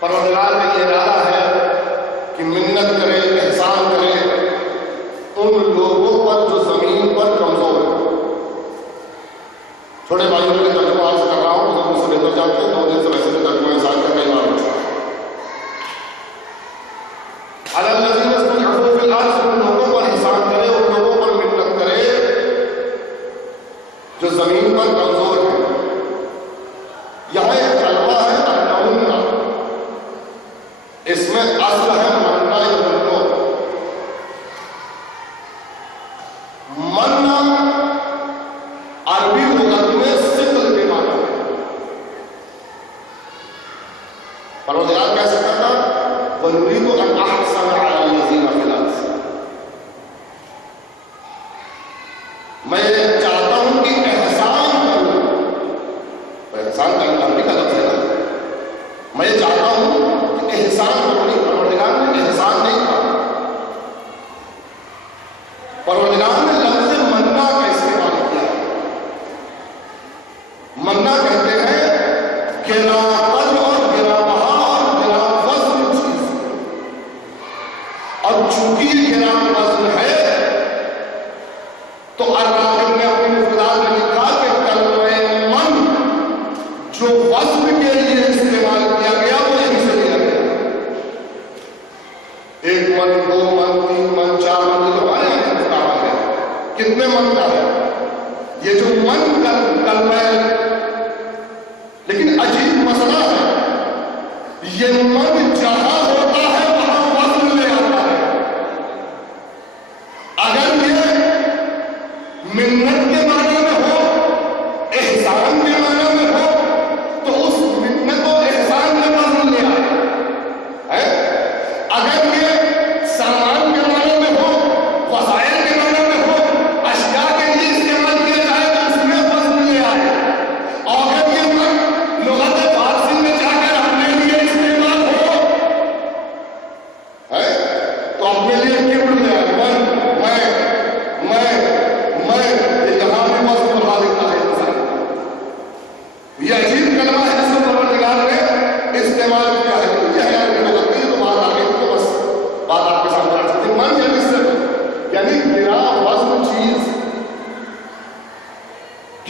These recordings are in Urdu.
پروردگار کا یہ ارادہ ہے منت کرے، احسان کرے ان لوگوں پر جو زمین پر کمزور ہے۔ چھوٹے بھائیوں کے ترجمہ عرض کر رہا ہوں، بزرگوں سے بہتر جانتے ہیں، 2 دن سے ویسے بھی ترجمہ احسان کا کئی بار ہو چکا ہے۔ علی الذین استضعفوا فی الارض، ان لوگوں پر احسان کرے، ان لوگوں پر منت کرے جو زمین پر کمزور ہے۔ یہاں ایک کلمہ ہے انہن، اس میں اصل ہے مننا یا منو۔ مننا عربی لغت میں ثقل کے معنی ہے۔ پروردگار کیسے کرتا؟ وَنُرِيدُ أَنْ أَحْسَنَ عَلَى الَّذِينَ فِي الْأَرْضِ، میں چاہتا ہوں کہ احسان کروں۔ احسان کرنا بھی کا لفظ ہے، میں چاہتا ہوں کہ احسان کروں۔ پروردگار نے احسان نہیں کہا، پروردگار نے لفظ مننا کا استعمال کیا۔ مننا کہتے ہیں گراں قدر اور گراں بہا اور گراں وزن چیز، اور چونکہ یہ گراں وزن ہے تو الراغب نے اپنے مفردات میں لکھا کہ کلمہ من جو وزن کے لیے استعمال کیا گیا وہ یہیں سے لیا گیا۔ 1 من، 2 من، 3 من، 4 من، جو ہمارے یہاں سے کہا ہے کتنے من کا ہے یہ جو من کا کلمہ ہے۔ لیکن عجیب مسئلہ ہے، یہ من جہاں ہوتا ہے وہاں وزن لے آتا ہے۔ اگر یہ منت کے معنی میں ہو، احسان کے معنی میں ہو، تو اس منت و احسان میں وزن لے آئے۔ اگر یہ سامان کے معنی میں ہو، وسائل کے معنی میں ہو، اشیاء کے لیے استعمال کیا جائے تو اس میں وزن لے آئے۔ اور اگر یہ من لغت فارسی میں جا کر اپنے لیے استعمال ہو تو اپنے لیے کبر لے آئے، میں یہ یہاں بھی وزن بڑھا دیتا ہے انسان۔ یہ عجیب کلمہ ہے جس کو پروردگار نے استعمال کیا ہے۔ یہ ہے عربی لغت میں، تو بات آگے تو بس بات آپ کے سامنے رکھ سکتے ہیں۔ من یعنی صرف یعنی گرا وزن چیز،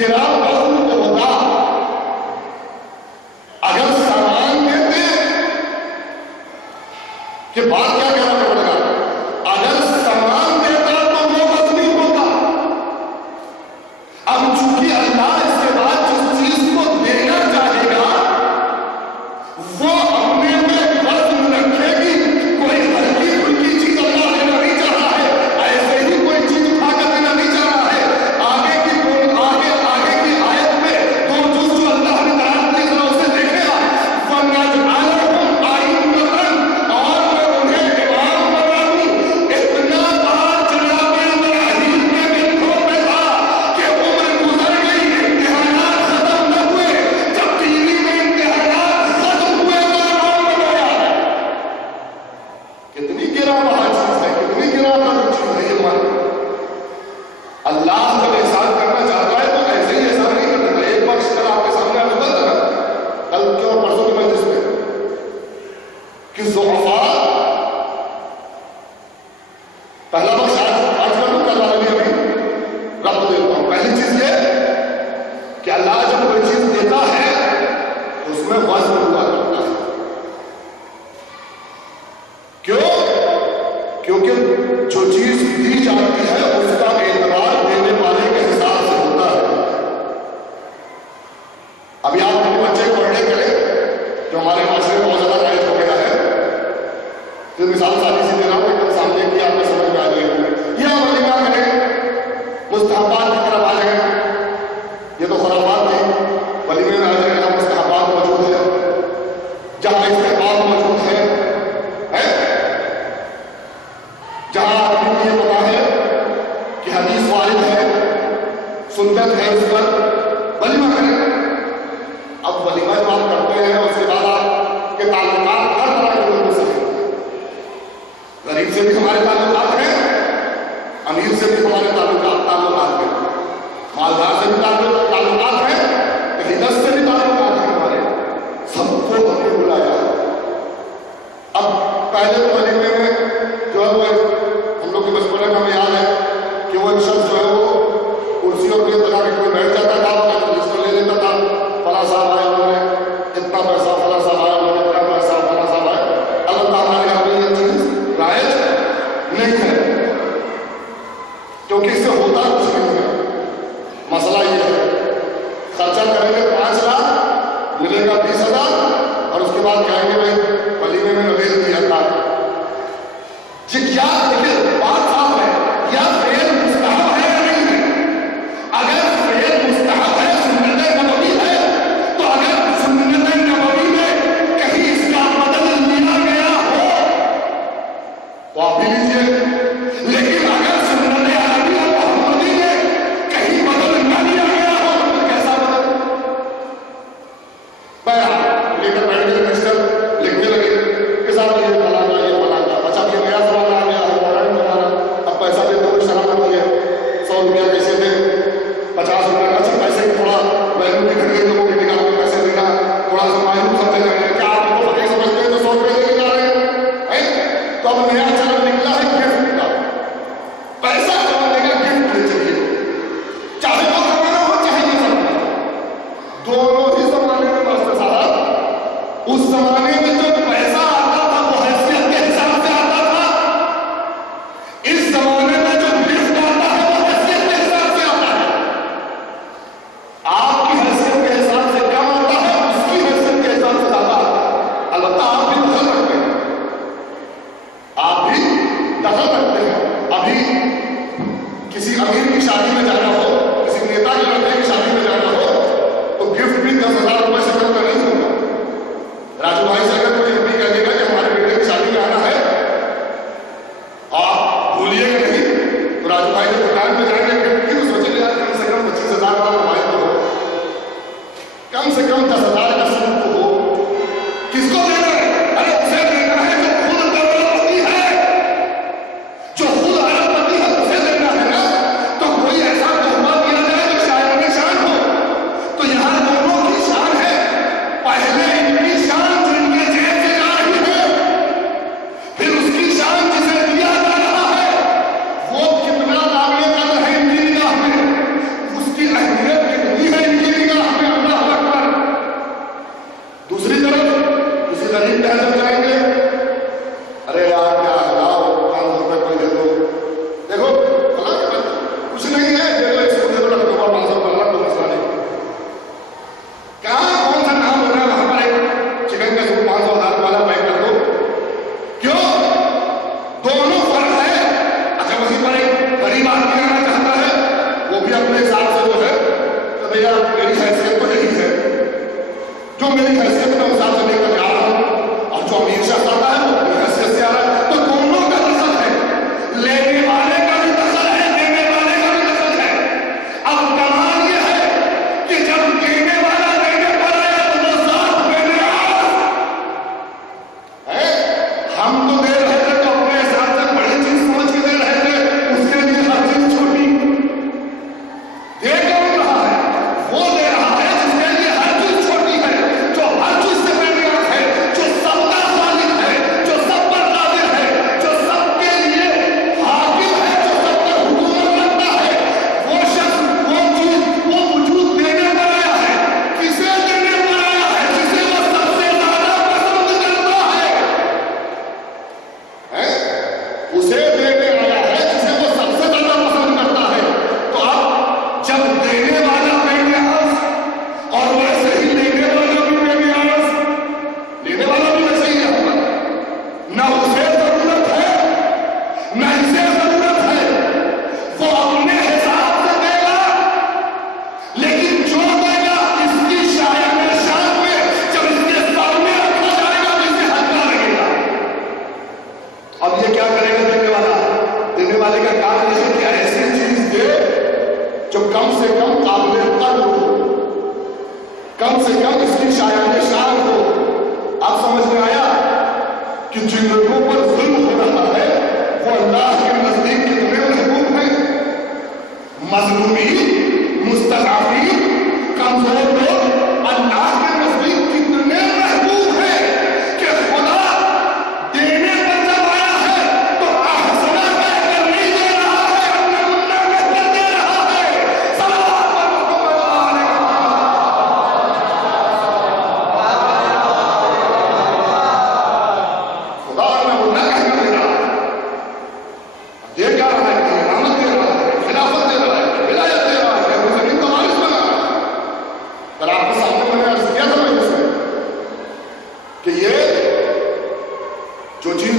گرا وزن تو ہوتا اگر سامان کہتے کہ بات کیا کہنا پڑے گا، اگر سامان دیتا تو وہ وزن نہیں ہوتا۔ اب چونکہ اللہ اس کے بعد جس چیز کو دینا چاہے گا وہ اپنے میں وزن رکھے گی۔ کوئی ہلکی پھلکی چیز اللہ دینا نہیں چاہ رہا ہے، ایسے ہی کوئی چیز اٹھا کر دینا نہیں چاہ رہا ہے۔ آگے کی آیت میں دو جز جو اللہ نے بیان کی ذرا اسے دیکھے گا۔ وَنَجْعَلَهُمْ أَئِمَّةً، اور میں انہیں امام بنا دوں۔ اتنا بار جناب ابراہیم کے منٹوں میں تھا کہ عمر گزر گئی، امتحانات ختم نہ ہوئے، جب ٹی وی میں امتحانات ختم ہوئے تو امام بنایا۔ کتنی گراں بہا چیز ہے، کتنی گراں بہا چیز ہے یہ من۔ اللہ جب احسان کرنا چاہتا ہے تو ایسے ہی احسان نہیں کرتا۔ ایک بار شکر آپ کے سامنے آپ بتا رہا کل کے اور پرسوں کی مجلس میں کہ ضعفاء، پہلا بخش آج کر دوں، کل والا بھی ابھی رب دیتا ہوں۔ پہلی چیز یہ کہ اللہ جب کوئی چیز دیتا ہے تو اس میں وزن ہوا کرتا ہے۔ کیوں؟ کیونکہ جو چیز دی جاتی ہے اس کا اعتبار دینے والے کے حساب سے ہوتا ہے۔ ابھی آپ اپنے بچے کو بڑھنے کریں جو ہمارے معاشرے میں بہت زیادہ رائج ہو گیا ہے، تو مثال سادی سی دے رہا ہوں، ایک دم سامنے کی آپ نے سمجھ میں آ جائے گی۔ یہ ولیمہ کریں، مستحبات کی طرف آ جائیں، یہ تو خرافات نہیں، ولیمے میں آ جائیں جہاں مستحبات موجود ہے، جہاں استحباب موجود ہے، جہاں آدمی کو یہ پتا ہے کہ حدیث وارد ہے، سنت ہے، اس پر ولیمہ کریں۔ اب ولیمہ جو آپ کرتے ہیں اس کے بعد آپ کے تعلقات ہر طرح کے لوگوں سے ہیں۔ غریب سے بھی ہمارے تعلقات ہیں، امیر سے بھی ہمارے تعلقات ہیں، مالدار سے بھی تعلقات ہیں، دست سے بھی تعلقات ہیں ہمارے، سب کو ہمیں بلایا۔ اب پہلے ولیمے میں امیر شخص آتا ہے وہ اپنی حیثیت سے آ رہا ہے، تو دونوں کا دخل ہے، لینے والے کا بھی دخل ہے، دینے والے کا بھی دخل ہے۔ اب کمال یہ ہے کہ جب دینے والا دینے پر آیا تو وہ ذات بے نیاز ہے۔ ہم تو دے رہے تھے تو اپنے حساب سے بڑی چیز سمجھ کے دے رہے تھے، اس کے لیے ہر چیز چھوٹی دے کون رہا ہے؟ وہ دے رہا ہے جس کے لیے ہر چیز چھوٹی ہے، جو ہر چیز سے بے نیاز ہے، جو سب کا خالق ہے، جو سب پر قادر ہے، جو سب کے لیے حاکم ہے، جو سب پر حکومت کرتا ہے۔ وہ شخص، وہ چیز، وہ وجود دینے پر آیا ہے۔ کسے دینے پر آیا ہے؟ جسے وہ سب سے زیادہ پسند کرتا ہے، اسے دینے آیا ہے جسے وہ سب سے زیادہ پسند کرتا ہے۔ تو اب جب دینے والا بے نیاز اور ویسے ہی لینے والا بھی بے نیاز، لینے والا بھی ویسے ہی ہے، نہ اسے ضرورت ہے نہ اسے ضرورت ہے، وہ اپنے حساب سے دے گا، لیکن جو دے گا اس کی شاعر شان میں جب اس کے سامنے رکھا جائے گا تو اسے ہلکا لگے گا۔ اب یہ کیا کرے گا دینے والا؟ دینے والے کا کام یہ ہے کہ ایسی چیز دے جو کم سے کم قابل قدر ہو، کم سے کم اس کی شاعر شان ہو۔ آپ سمجھ میں آیا کہ جن لوگوں پر ظلم ہو رہا ہے وہ اللہ کے نزدیک کتنے محبوب ہیں؟ مظلومین، مستضعفین، کمزور لوگ اللہ کے نزدیک کتنے محبوب ہیں کہ خدا دینے پر جب آیا ہے تو احسنہ کہہ کر نہیں دے رہا ہے، اپنے منہ میں کہہ دے رہا ہے۔ صلوات پر محمد علیہ خدا اپنا منہ کہہ کر دے رہا ہے، دے کیا رہا ہے؟ امامت دے رہا ہے، خلافت دے رہا ہے، ولایت دے رہا ہے، وہ زمین کا وارث بنا رہا ہے۔ پر آپ کے سامنے میں نے عرض کیا تھا میں سے کہ یہ جو چیز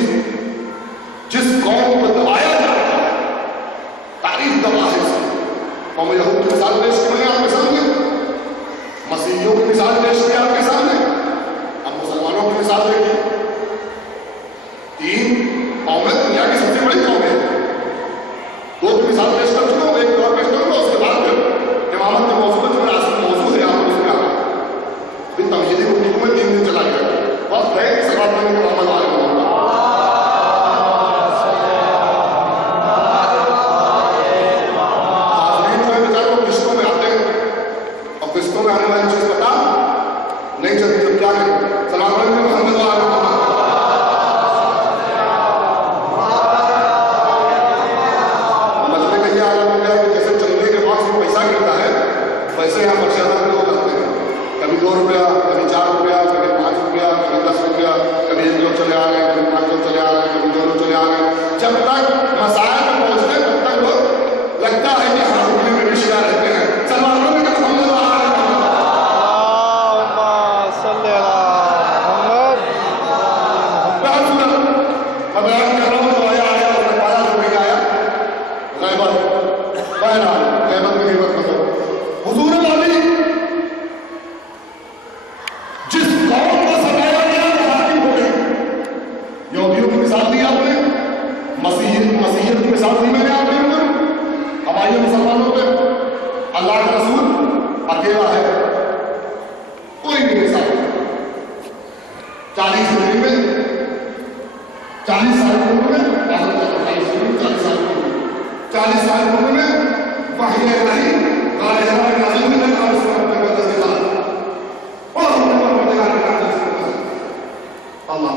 جس قوم کو دبایا جا رہا ہے، تاریخ گواہ ہے اس کی۔ قوم یہود کی مثال پیش کی میں نے آپ کے سامنے، مسیحیوں کی مثال پیش کی آپ کے سامنے، اب مسلمانوں کی مثال دیکھیے۔ تین قومیں دنیا کی سب سے بڑی قومیں، دو کی مثال پیش کر چکا ہوں، ایک اور پیش کروں گا، اس کے بعد پھر امامت کے موضوع جو میرا اصل موضوع ہے آپ اس میں آ رہا ہے۔ ابھی تمہیدی گفتگو میں 3 دن چلا گیا، وقت ہے کہ سوال کرنے کے محمد علیہ وسلم قسطوں میں آتے ہیں اور قسطوں میں آنے والی چیز پتا نہیں چلتی، جب کیا کریں؟ سلام علیکم محمد علیہ وسلم۔ مسئلے کا یہ عالم ہو گیا کہ جیسے چلنے کے بعد سے پیسہ گرتا ہے ویسے یہاں پر شہر لوگ کرتے ہیں، کبھی 2 روپیہ، کبھی 4 روپیہ، کبھی 5 روپیہ، کبھی 10 روپیہ، کبھی 1 لوگ چلے آ رہے ہیں، کبھی 5 لوگ چلے آ رہے ہیں، کبھی 2 لوگ چلے آ رہے ہیں۔ جب تک مسائل میں پہنچتے ہیں تب تک لوگ لگتا ہے کہ ہاں رکنے میں بھی شیعہ رہتے ہیں۔ سلمانوں نے کہا محمد میں بیان کر رہا ہوں جو آیا آیا اس نے پایا جو نہیں آیا، غیبت بہرحال غیبت میں غیبت مطلب حضور والی جس قوم کو ستایا گیا وہ حاکم ہو گئی۔ یہودیوں کی مثال دی آپ نے، مسیحیت کی مثال دی میں نے آپ کے اوپر، اب آئیے مسلمانوں پہ۔ اللہ کا رسول اکیلا ہے، کوئی نہیں مثال۔ 40 ہجری میں 40 سال کی عمر میں 40 سال کی عمر 40 سال کی عمر میں وحی الہی غار حرا میں نازل ہونے لگا اور اس میں اپنے کا تذکرہ اور ہم نے پر پردگار کا تذکرہ اللہ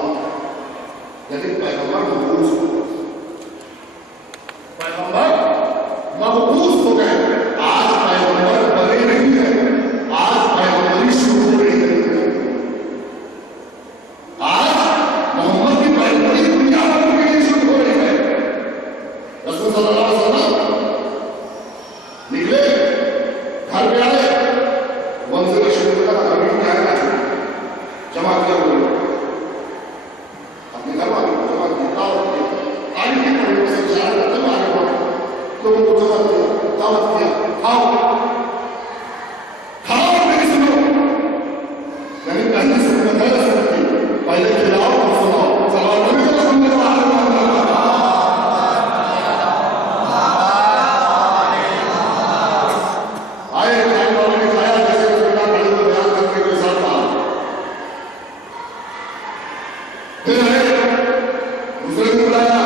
یعنی پیغمبر مبعوث ہو گئے۔ آج پیغمبر بنے نہیں ہے، آج پیغمبری شروع ہو رہی ہے۔ آج محمد کی پیغمبری دنیا بھر کے لیے شروع ہو رہی ہے۔ رسول صلی اللہ علیہ وسلم نکلے، گھر پہ آئے، منزل شروع کا تقریب کیا ہے، جمع کیا ہوئے اپنے گھر والوں کو جمع کیا، دعوت کیا، آئی کی پڑھے سے اشارہ کرتے ہوئے آگے بڑھے، لوگوں کو جمع کیا، دعوت کیا، کھاؤ کھاؤ میری سنو، یعنی پہلے سنت ہے، پہلے کھلاؤ اور دوسرے کو بلایا،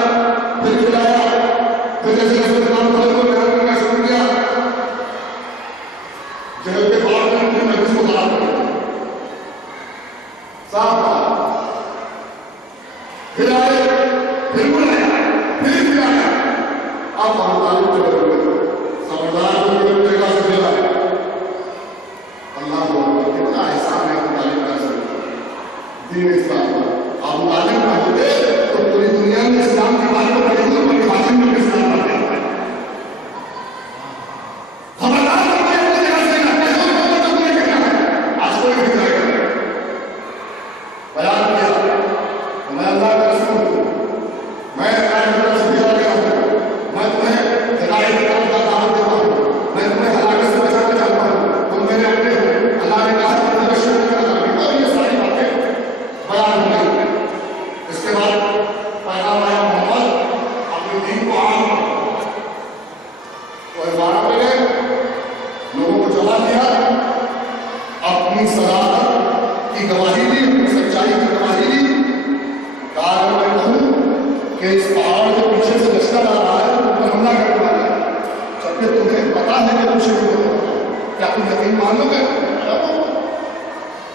پھر کھلایا، پھر جیسے رسول اللہ کو بیان کرنا شروع کیا، جہل کے بعد میں اپنے مجلس کو خراب کر دیا، صاف کہا، پھر آئے، پھر بلایا، پھر کھلایا، آپ ہم تعلیم کے بارے میں سمجھدار کو بھی طریقہ سے دے رہا ہے۔ اللہ کو کتنا احسان ہے ابو طالب کا سر دین اسلام کا۔ ابو طالب کا ہوتے تو پوری دنیا میں اسلام کی بات کو پڑھی ہوئی اور پوری ہاشم میں اسلام پڑھ گیا۔ خبردار کرتے ہیں اپنے جگہ سے کرتے ہیں اور تو تمہیں کہنا ہے آج کوئی بھی جائے گا بیان کیا میں اللہ کا رسول ہوں، میں قائم طرف سے بھیجا گیا ہوں، میں تمہیں ہدایت کی طرف کا دعوت دیتا ہوں، میں تمہیں ہلاکت سے بچانا چاہتا ہوں، تم میرے اپنے ہو، اللہ نے کہا کہ تمہیں بشر کرنا چاہتا ہوں، اور یہ ساری باتیں بیان ہوئی۔ اس کے بعد پیغام آیا محمد اپنے دین کو عام کرو، تو وہاں پہ لوگوں کو جواب دیا، اپنی صداقت کی گواہی دی، اپنی سچائی کی گواہی دی۔ کہا اگر میں کہوں کہ اس پہاڑ کے پیچھے سے لشکر آ رہا ہے تو تم حملہ کرنے والا ہے، جبکہ تمہیں پتا ہے کہ تم شروع ہو رہا ہے، کیا تم یقین مان لو گے؟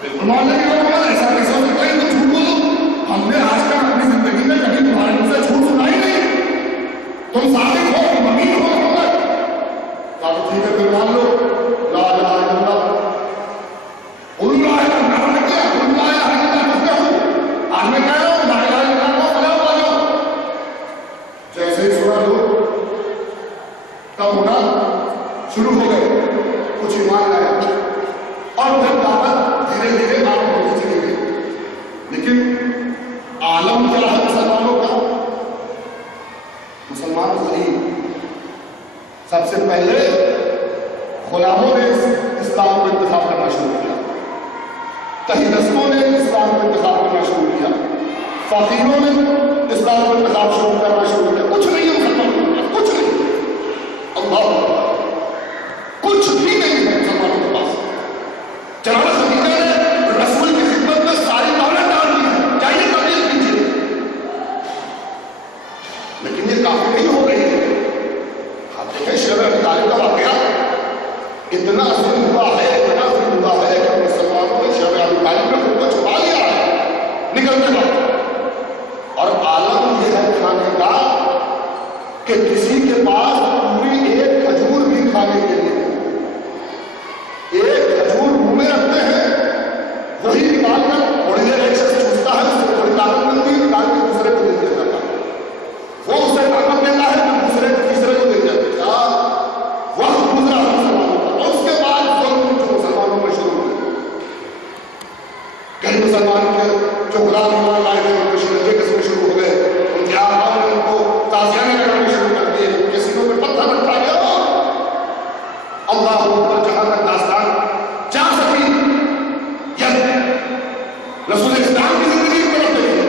بالکل مان لیں گے، ایسا کیسے ہو سکتا ہے تو جھوٹ بولو، ہم نے آج تک اپنی زندگی میں کبھی تمہارے منہ سے جھوٹ سنا ہی نہیں، تم صادق ہو، تم امین ہو محمد۔ کہا تو ٹھیک ہے پھر مان لو، لا الہ الا اللہ، قل لا الہ الا اللہ نے کیا، قل لا الہ الا اللہ کہتے ہو، آج میں کہہ رہا ہوں لا الہ الا اللہ کو بلاؤ آ جاؤ۔ جیسے ہی سنا لو تب ہونا شروع ہو گئے، کچھ ایمان لایا اور پھر دعوت دھیرے دھیرے آپ ہوتی چلی گئی۔ لیکن عالم کیا ہے مسلمانوں کا؟ مسلمان غریب، سب سے پہلے غلاموں نے اسلام کو انتخاب کرنا شروع کیا، تہیدستوں نے اسلام کو انتخاب کرنا شروع کیا، فقیروں نے اسلام کو انتخاب شروع کرنا شروع کیا۔ کچھ نہیں ہے مسلمانوں کے پاس، کچھ نہیں، اللہ کچھ بھی نہیں ہے مسلمانوں کے پاس۔ جناب خدیجہ نے رسول کی خدمت میں ساری دولت ڈال دی ہے، چاہیے تبلیغ کیجیے، لیکن یہ کافی نہیں ہو رہی ہے۔ آپ دیکھیں شیخ ابی طالب کا واقعہ اتنا ظلم ہوا ہے، اتنا ظلم ہوا ہے کہ مسلمانوں نے شیخ ابی طالب نے خود کو چھپا لیا ہے نکلتے وقت، اور عالم یہ ہے کھانے کا کہ کسی کے پاس پوری ایک کھجور بھی کھانے کے لیے نہیں، ایک کھجور منہ میں رکھتے ہیں، وہی نکال کر تھوڑی دیر ایک شخص چوستا ہے، اس سے تھوڑی طاقت ملتی ہے، نکال کے دوسرے کو دے دیتا ہے، وہ اسے طاقت دیتا ہے پھر دوسرے کو تیسرے کو دے دیتا ہے۔ کیا وقت گزرا مسلمانوں کا، اور اس کے بعد ظلم جو مسلمانوں میں شروع ہوئے، کئی مسلمان کے جو غلام ایمان لائے تھے ان کے شکنجے کسنے شروع ہو گئے، ان کے آقا نے ان کو تعزیانے کرنے شروع کر دیے، ان کے سینوں پہ پتھر رکھا گیا۔ اللہ اکبر، جہاں تک داستان جا سکی رسول اسلام کی زندگی کی طرف دیکھیے،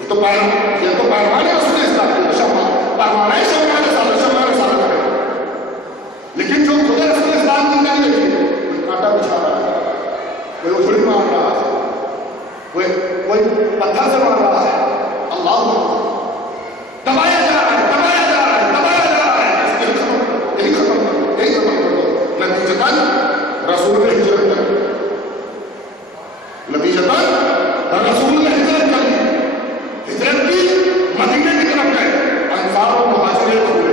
یہ تو پیغام ہے رسول اسلام کی، پیغام ہے شمع رسالت ہے، لیکن جو خود رسول اسلام کی زندگی دیکھیے، کوئی کانٹا بچھا رہا ہے، کوئی اچھڑی مار رہا ہے، کوئی پتھر سے مار رہا ہے، اللہ دبایا جا رہا ہے، دبایا جا رہا ہے، دبایا جا رہا ہے، یہی ختم کر، یہی ختم کر دو۔ نتیجتاً رسول نے ہجرت کر دی، نتیجتاً رسول نے ہجرت کر دی، ہجرت کی مدینے کی طرف گئے، انصار و مہاجر ایک ہوئے،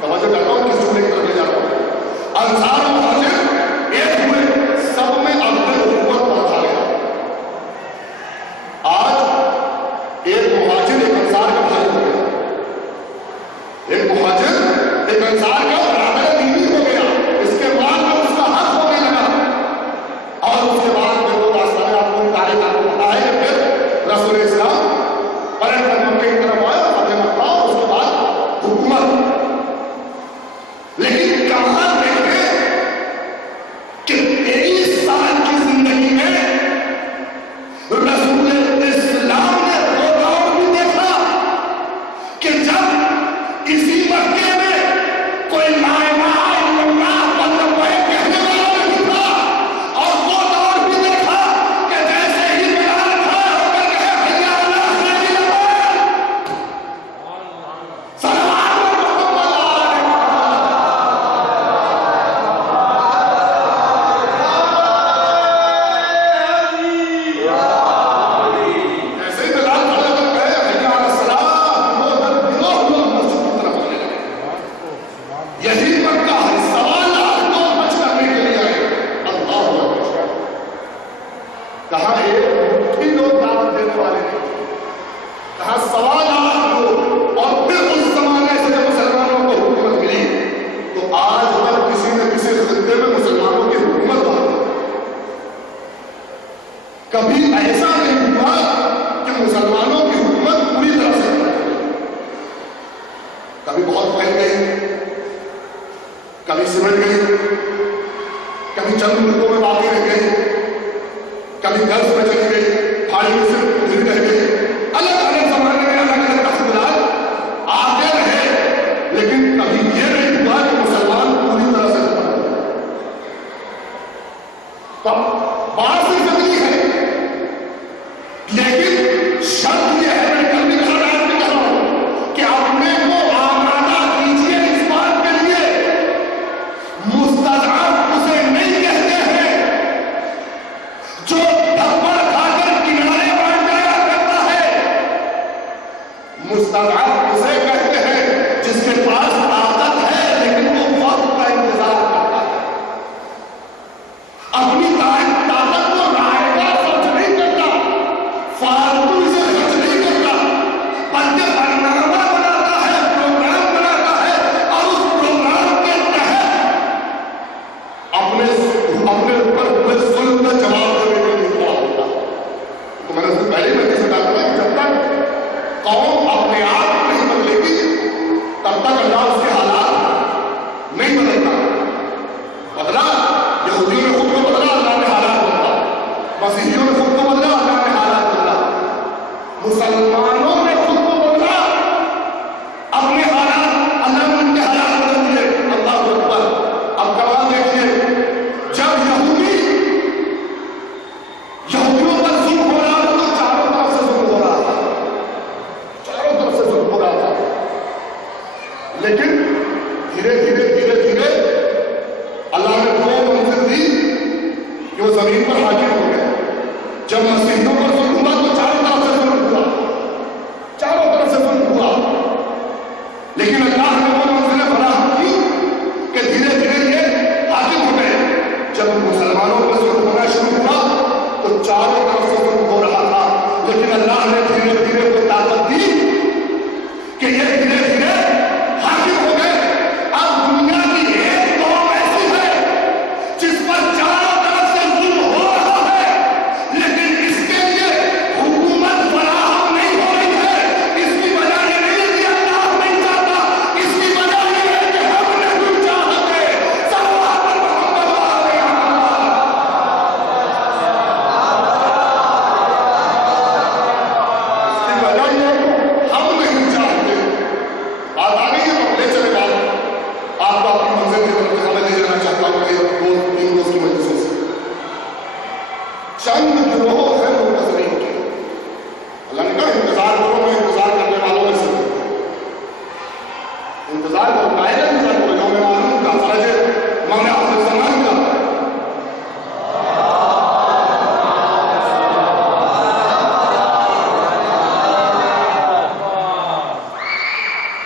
توجہ کرتا ہوں کس جملے کی طرف لے جا رہا ہوں، انصار و مہاجر ایک ہوئے، سب میں اپنے حکومت پڑھا گیا۔ آج ایک مہاجر ایک انصار کا بھائی ہو گیا، ایک مہاجر ایک انصار کا برابر دینی ہو گیا، اس کے بعد میں اس کا حق ہونے لگا، اور اس کے بعد میں وہ راستہ میں آپ کو تاریخ آپ کو پتا ہے کہ پھر رسول اسلام پلٹ کر مکے کی طرف آیا، فتح مکہ، اور اس کے بعد حکومت۔ لیکن کہاں دیکھیں کہ 23 سال کی زندگی میں رسول اسلام نے وہ دور بھی دیکھا کہ جب اسی مکے میں کوئی لا الہ الا اللہ بندہ کہنے والا نہیں تھا، اور وہ دور بھی دیکھا کہ جیسے ہی بلال کھڑا ہو کر کہے حی مسلمانوں کی حکومت پوری طرح سے کبھی بہت پھیل گئی، کبھی سمٹ گئی، کبھی چند ملکوں میں باقی رہ گئی، کبھی گلف میں چلی گئی، پھاڑی میں صرف ادھر رہ گئی، الگ الگ زمانے میں الگ الگ تحولات آتے رہے، لیکن کبھی یہ نہیں ہوا کہ مسلمان پوری طرح سے ختم ہو گئے۔ تو بات صرف اتنی ہے، لیکن شرط یہ ہے، میں کل بھی کہا رہا بھی کہا ہوں کہ اپنے کو آمادہ کیجیے اس بات کے لیے، مستضعف اسے نہیں کہتے ہیں جو دھپڑ کھا کر کنارے بانٹ جایا کرتا ہے، مستضعف اسے کہتے ہیں جس کے پاس طاقت ہے لیکن وہ وقت کا انتظار کرتا ہے، اپنی طاقت کو رائے گاہ خرچ نہیں کرتا، فالتو اسے خرچ نہیں کرتا، بلکہ برنامہ بناتا ہے، پروگرام بناتا ہے، اور اس پروگرام کے تحت اپنے اوپر ہوئے ظلم کا جواب دینے کے لیے کھڑا ہوتا ہے۔ تو میں نے اس سے پہلے میں کسی بات کہا کہ جب تک قوم اپنے آپ نہیں بدلے گی تب تک اللہ اس کے حالات نہیں بدلتا۔ بدلا یہودیوں نے خود کو بدلا، اللہ نے حالات بدلا، مسیحیوں نے خود کو بدلا، اللہ نے حالات بدلا، مسلمانوں نے خود کو بدلا، اپنے حالات، اللہ نے ان کے حالات بدل دیے۔ اللہ اکبر۔ اب کمال دیکھیے، جب یہودیوں پر ظلم ہو رہا تھا تو چاروں طرف سے ظلم ہو رہا تھا، چاروں طرف سے ظلم ہو رہا تھا، لیکن دھیرے دھیرے دھیرے دھیرے اللہ نے دو منزل دی کہ وہ زمین پر حاکم ہو گئے۔ جب مسیحیوں پر ظلم ہوا تو چاروں طرف سے ظلم ہوا، چاروں طرف سے ظلم ہوا، لیکن اللہ نے وہ منزلیں فراہم کی کہ دھیرے دھیرے یہ حاکم ہو گئے۔ جب مسلمانوں پر ظلم ہونا شروع ہوا تو چاروں طرف سے ظلم ہو رہا تھا، لیکن اللہ نے دھیرے دھیرے وہ طاقت دی کہ یہ دھیرے دھیرے حاکم ہو گئے۔ اب دنیا کی ایک قوم ایسی ہے جس پر چاروں طرف سے ظلم ہو رہا ہے، لیکن اس کے لیے حکومت فراہم نہیں ہو رہی ہے۔ اس کی وجہ یہ نہیں ہے کہ اللہ نہیں چاہتا، اس کی وجہ یہ ہے کہ ہم نہیں چاہتے۔ صلوات محمد علیہ اس کی وجہ یہ ہے کہ ہم نہیں چاہتے۔ بات آ گئی ہے تو لے چلے بات، آپ کو اپنی منزل کی طرف ہمیں لے جانا چاہتا ہوں کہ دو تین روز کی مجلسوں سے چند گروہ ہیں منتظرین کے۔ اللہ نے کہا انتظار کرو، میں انتظار کرنے والوں میں سے ہوں۔ انتظار کرو، قائل انتظار کرو، یوم معلوم کا، فرج مولا آخر زمان کا۔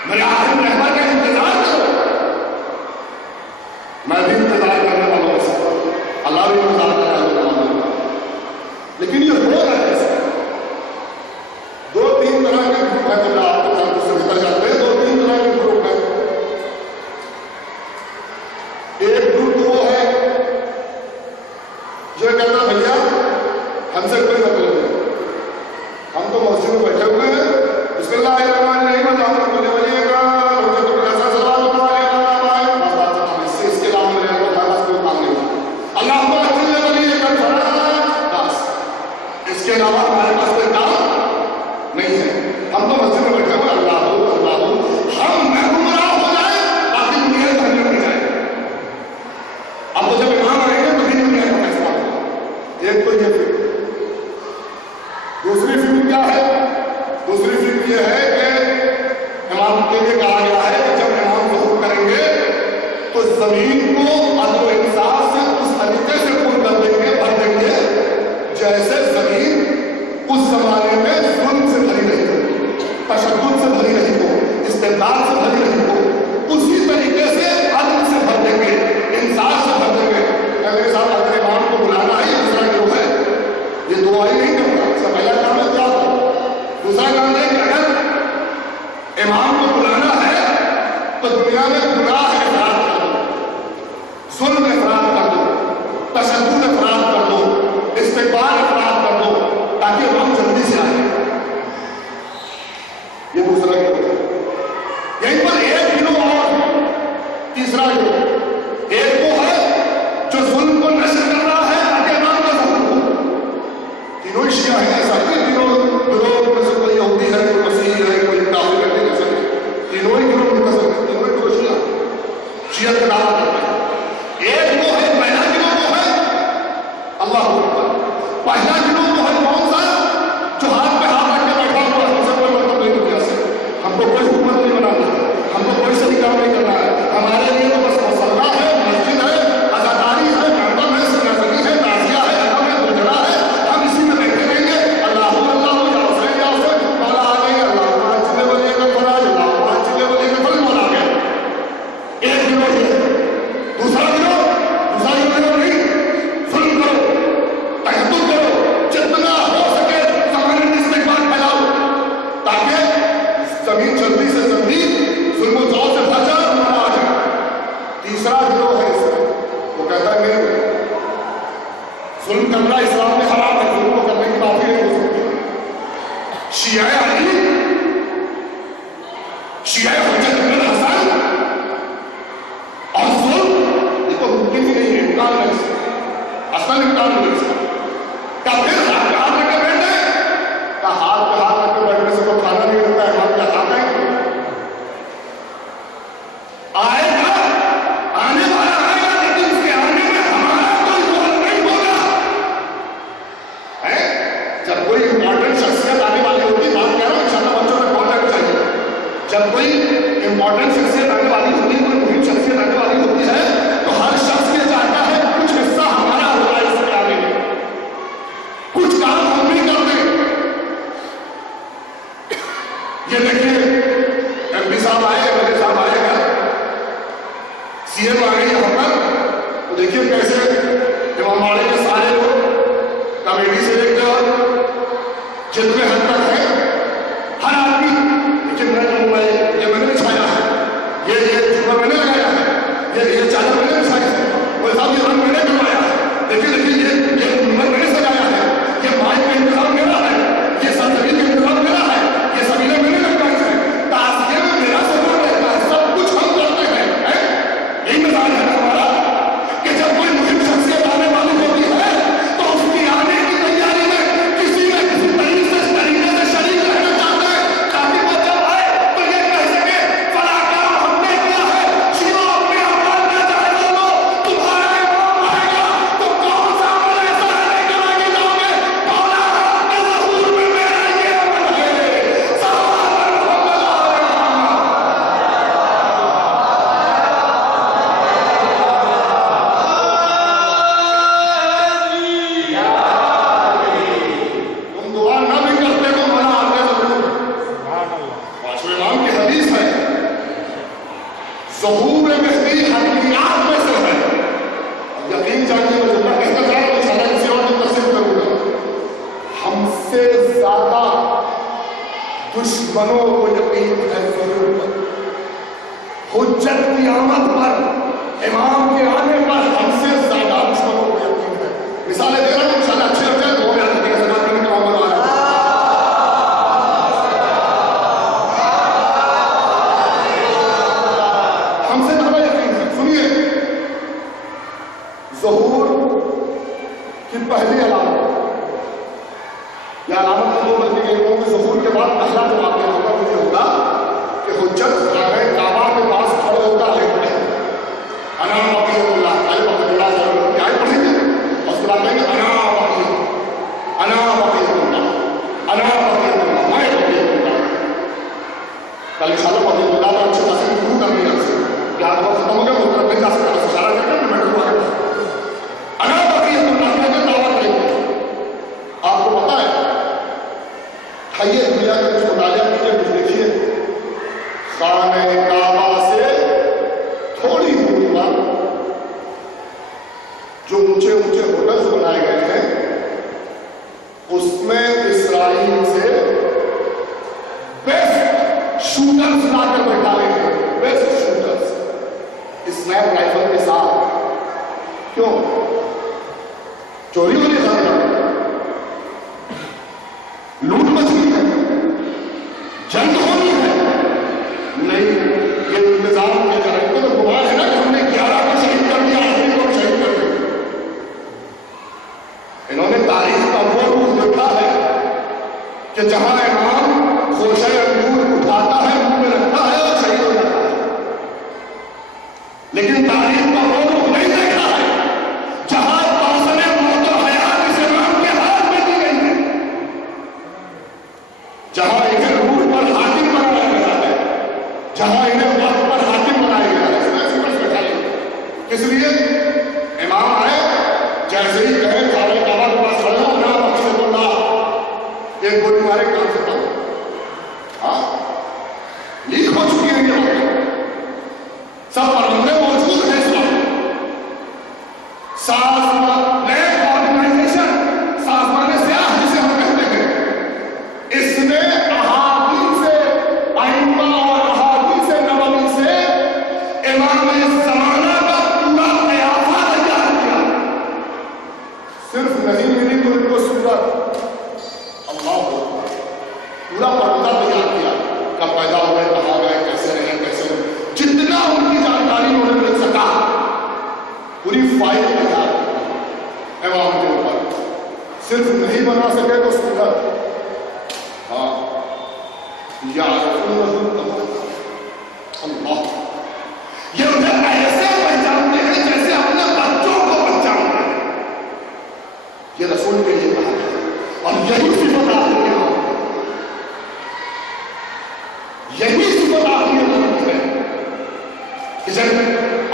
میرے آخر رہبر کا انتظار کرو، میں بھی انتظار کرنے والوں میں سے ہوں، اللہ بھی انتظار کرنے والوں میں۔ لیکن یہ ہو رہا ہے کیسے؟ دو تین طرح کے گروپ ہیں، جب آپ کے ساتھ سے نکل جاتے ہیں، دو تین طرح کے گروپ ہیں۔ ایک گروپ تو وہ ہے جو کہتا بھیا ہم سے کوئی مطلب نہیں، ہم تو مسجد میں بیٹھے ہوئے ہیں، بسم اللہ الرحمن الرحیم، اللہ بولے بولیے گا، حضرت الرسول صلی اللہ علیہ وسلم، بس بات ختم۔ اس کے علاوہ میرے کو بس کوئی کام نہیں ہوتا۔ اللہ کو اچھے بولیے کر بس، اس کے علاوہ ہمارے پاس کوئی کام نہیں ہے۔ ہم تو مسجد میں بیٹھے ہوئے، اللہ اللہ، ہم میں گمراہ ہو جائے باقی دنیا دھرنے میں جائے۔ اب تو جب امام آئیں گے تو بھی دنیا کا فیصلہ ہوگا۔ ایک تو یہ فکر۔ دوسری فکر کیا ہے؟ دوسری فکر یہ ہے کہ امام کے لیے کہا گیا ہے کہ جب امام ظہور کریں گے تو زمین کو عدل و انصاف سے اس طریقے سے پور کر دیں گے، بھر دیں گے جیسے زمین اس زمانے میں ظلم سے بھری رہی ہو، تشدد سے بھری رہی ہو، استبداد سے بھری رہی ہو، اسی طریقے سے عدل سے بھر دیں گے، انصاف سے بھر دیں گے۔ میرے ساتھ اگر امام کو بلانا ہے، یہ دوسرا جو ہے یہ دعائی نہیں کرتا، اس کا پہلا کام ہے دعا کرو۔ دوسرا کام ہے کہ اگر امام کو بلانا ہے تو دنیا میں گناہ ہے، علی شیعہ حجت بن حسن اور ظلم یہ تو ممکن ہی نہیں ہے امکان نہیں سکتا اصل امکان نہیں سکتا کیا پھر ہاتھ پہ ہاتھ رکھ کے بیٹھ جائے کیا ہاتھ پہ ہاتھ رکھ کے بیٹھنے سے تو کھانا نہیں ہوتا ہے ہاتھ پہ ہاتھ آئے گا آنے والا آئے گا لیکن اس کے آنے میں ہمارا کوئی رول نہیں ہوگا جب کوئی امپورٹنٹ شخصیت آنے والی ہوتی بات کہہ رہا ہوں انشاءاللہ بچوں میں کانٹیکٹ چاہیے جب کوئی امپورٹنٹ شخصیت آنے والی ہوتی کوئی مہم شخصیت آنے والی ہوتی ہے تو ہر شخص یہ چاہتا ہے کچھ حصہ ہمارا ہوگا اس کے آگے میں کچھ کام ہم بھی کر دیں یہ دیکھیں ایم پی صاحب آئے ایم ایل اے صاحب آئے گا سی ایم آ گئی یہاں پر تو دیکھیے کیسے امام باڑے کے سارے لوگ کمیٹی سے لے کر جتنے حد تک ہے ہر آدمی لیکن میں کہوں گا یہ میں نے بچھایا ہے یہ جمعہ میں نے لگایا ہے یہ چادر میں نے بچھائی ہے وہ صاحب یہ رنگ میں نے کروایا ہے دیکھیے یہ نمبر میں نے سجایا ہے یہ مائک کا انتظام میرا ہے یہ سرزمین کا انتظام میرا ہے یہ سبیلے میں نے لگائی ہے تازیہ میں میرا ضرور رہتا ہے سب کچھ ہم کرتے ہیں یہی مثال ہے ہمارا کہ جب کوئی مہم شخصیت آنے والی ہوتی ہے تو اس کی آنے کی تیاری میں کسی نہ کسی طریقے سے شریک رہنا چاہتا ہے تاکہ وہ جب آئے تو یہ کہہ سکے فلاں کام ہم نے کیا ہے شیعہ اپنے اعمال میں چاہے لو تمہارا امام آئے گا تو کون سا عمل ایسا ہے کہ آگے جاؤ گے مولا آپ کے ظہور میں میرا یہ عمل ہے سوال محمد تم دعا نہ بھی کرتے تو مولا آپ کے ظہور پانچویں امام کی حدیث ہے ظہور مہدی حقیقات میں سے ہے یقین جانیے میں جب تک کہتا جائے تو انشاءاللہ کسی اور کی تفسیر کروں گا ہم سے زیادہ دشمنوں کو یقین ہے ظہور پر حجت کی آمد پر امام کے آنے پر ہم سے زیادہ دشمنوں کو یقین ہے مثالیں دے رہا ہوں انشاءاللہ اچھے لگ جائے تو ہو جاتا ہے سمجھ کرنے کا عمل آ رہا ہے ہم سے زیادہ یقین ہے سنیے ظہور کی پہلی علامت یا علامت کو بلکہ یہ کہوں کہ ظہور کے بعد پہلا جو واقعہ ہوگا وہ یہ ہوگا کہ حجت خانہ کعبہ کے پاس کھڑے ہوگا آیت پڑھے انا بقیت اللہ آیت بقیت اللہ کی آیت پڑھیں گے اور اس کے بعد کہیں گے انا بقیت اللہ انا بقیت اللہ میں بقیت اللہ کل انشاءاللہ بقیت اللہ پر اچھے خاصی گفتگو کرنی ہے آپ سے کہ آج وقت ختم ہو گیا وہ نہیں جا سکتا اشارہ کر کے میں کروں آگے انا بقیت اللہ کے دعوت کریں گے آپ کو پتا ہے حیّ دنیا کے کچھ مطالعہ کیجیے کچھ دیکھیے خانہ کعبہ سے تھوڑی دور پر جو اونچے اونچے ہوٹلز بنائے گئے ہیں اس میں اسرائیل سے بیسٹ شوٹرز لا کر بیٹھائے گئے بیسٹ شوٹرز اسنیپ رائفل کے ساتھ کیوں چوری ہونی خطرہ لوٹ مچلی ہے جنگ ہونی ہے نہیں یہ انتظام کے جائے تو گمان ہے نا کہ ہم نے 11 کو شہید کر دیا آخری کو شہید کر دیا انہوں نے تاریخ کا وہ روح دیکھا ہے کہ جہاں امام خوشہ انگور اٹھاتا ہے منہ میں رکھتا ہے اور شہید ہو جاتا ہے لیکن تاریخ کا وہ روح نہیں دیکھا ہے جہاں موت و حیات اس امام کے ہاتھ میں دی گئی ہے جہاں ایک روح پر حاکم بنایا گیا ہے جہاں انہیں وقت پر حاکم بنایا گیا ہے اس میں سمجھ بیٹھا اس لیے امام آئے جیسے ہی کہے کعبہ کعبہ کے پاس کھڑے ہو نام مقصد اللہ ایک گولی مارے کام سے کم ہاں لیک ہو چکی ہے یہ وقت سب پرندے موجود ہیں اس وقت سازمان آرگنائزیشن سازمان سیاہ جسے ہم کہتے ہیں اس نے احادیث ائمہ اور احادیث نبوی سے امام زمانہ کا پورا قیام فائل تیار امام کے اوپر، صرف نہیں بنا سکے تو سنت، ہاں اللہ یہ انہیں ایسے پہچانتے ہیں جیسے اپنے بچوں کو پہچانتے ہیں، یہ رسول کے لیے کہا ہے اور یہی صفت آخری ہے، یہی صفت آخری ہے کہ جب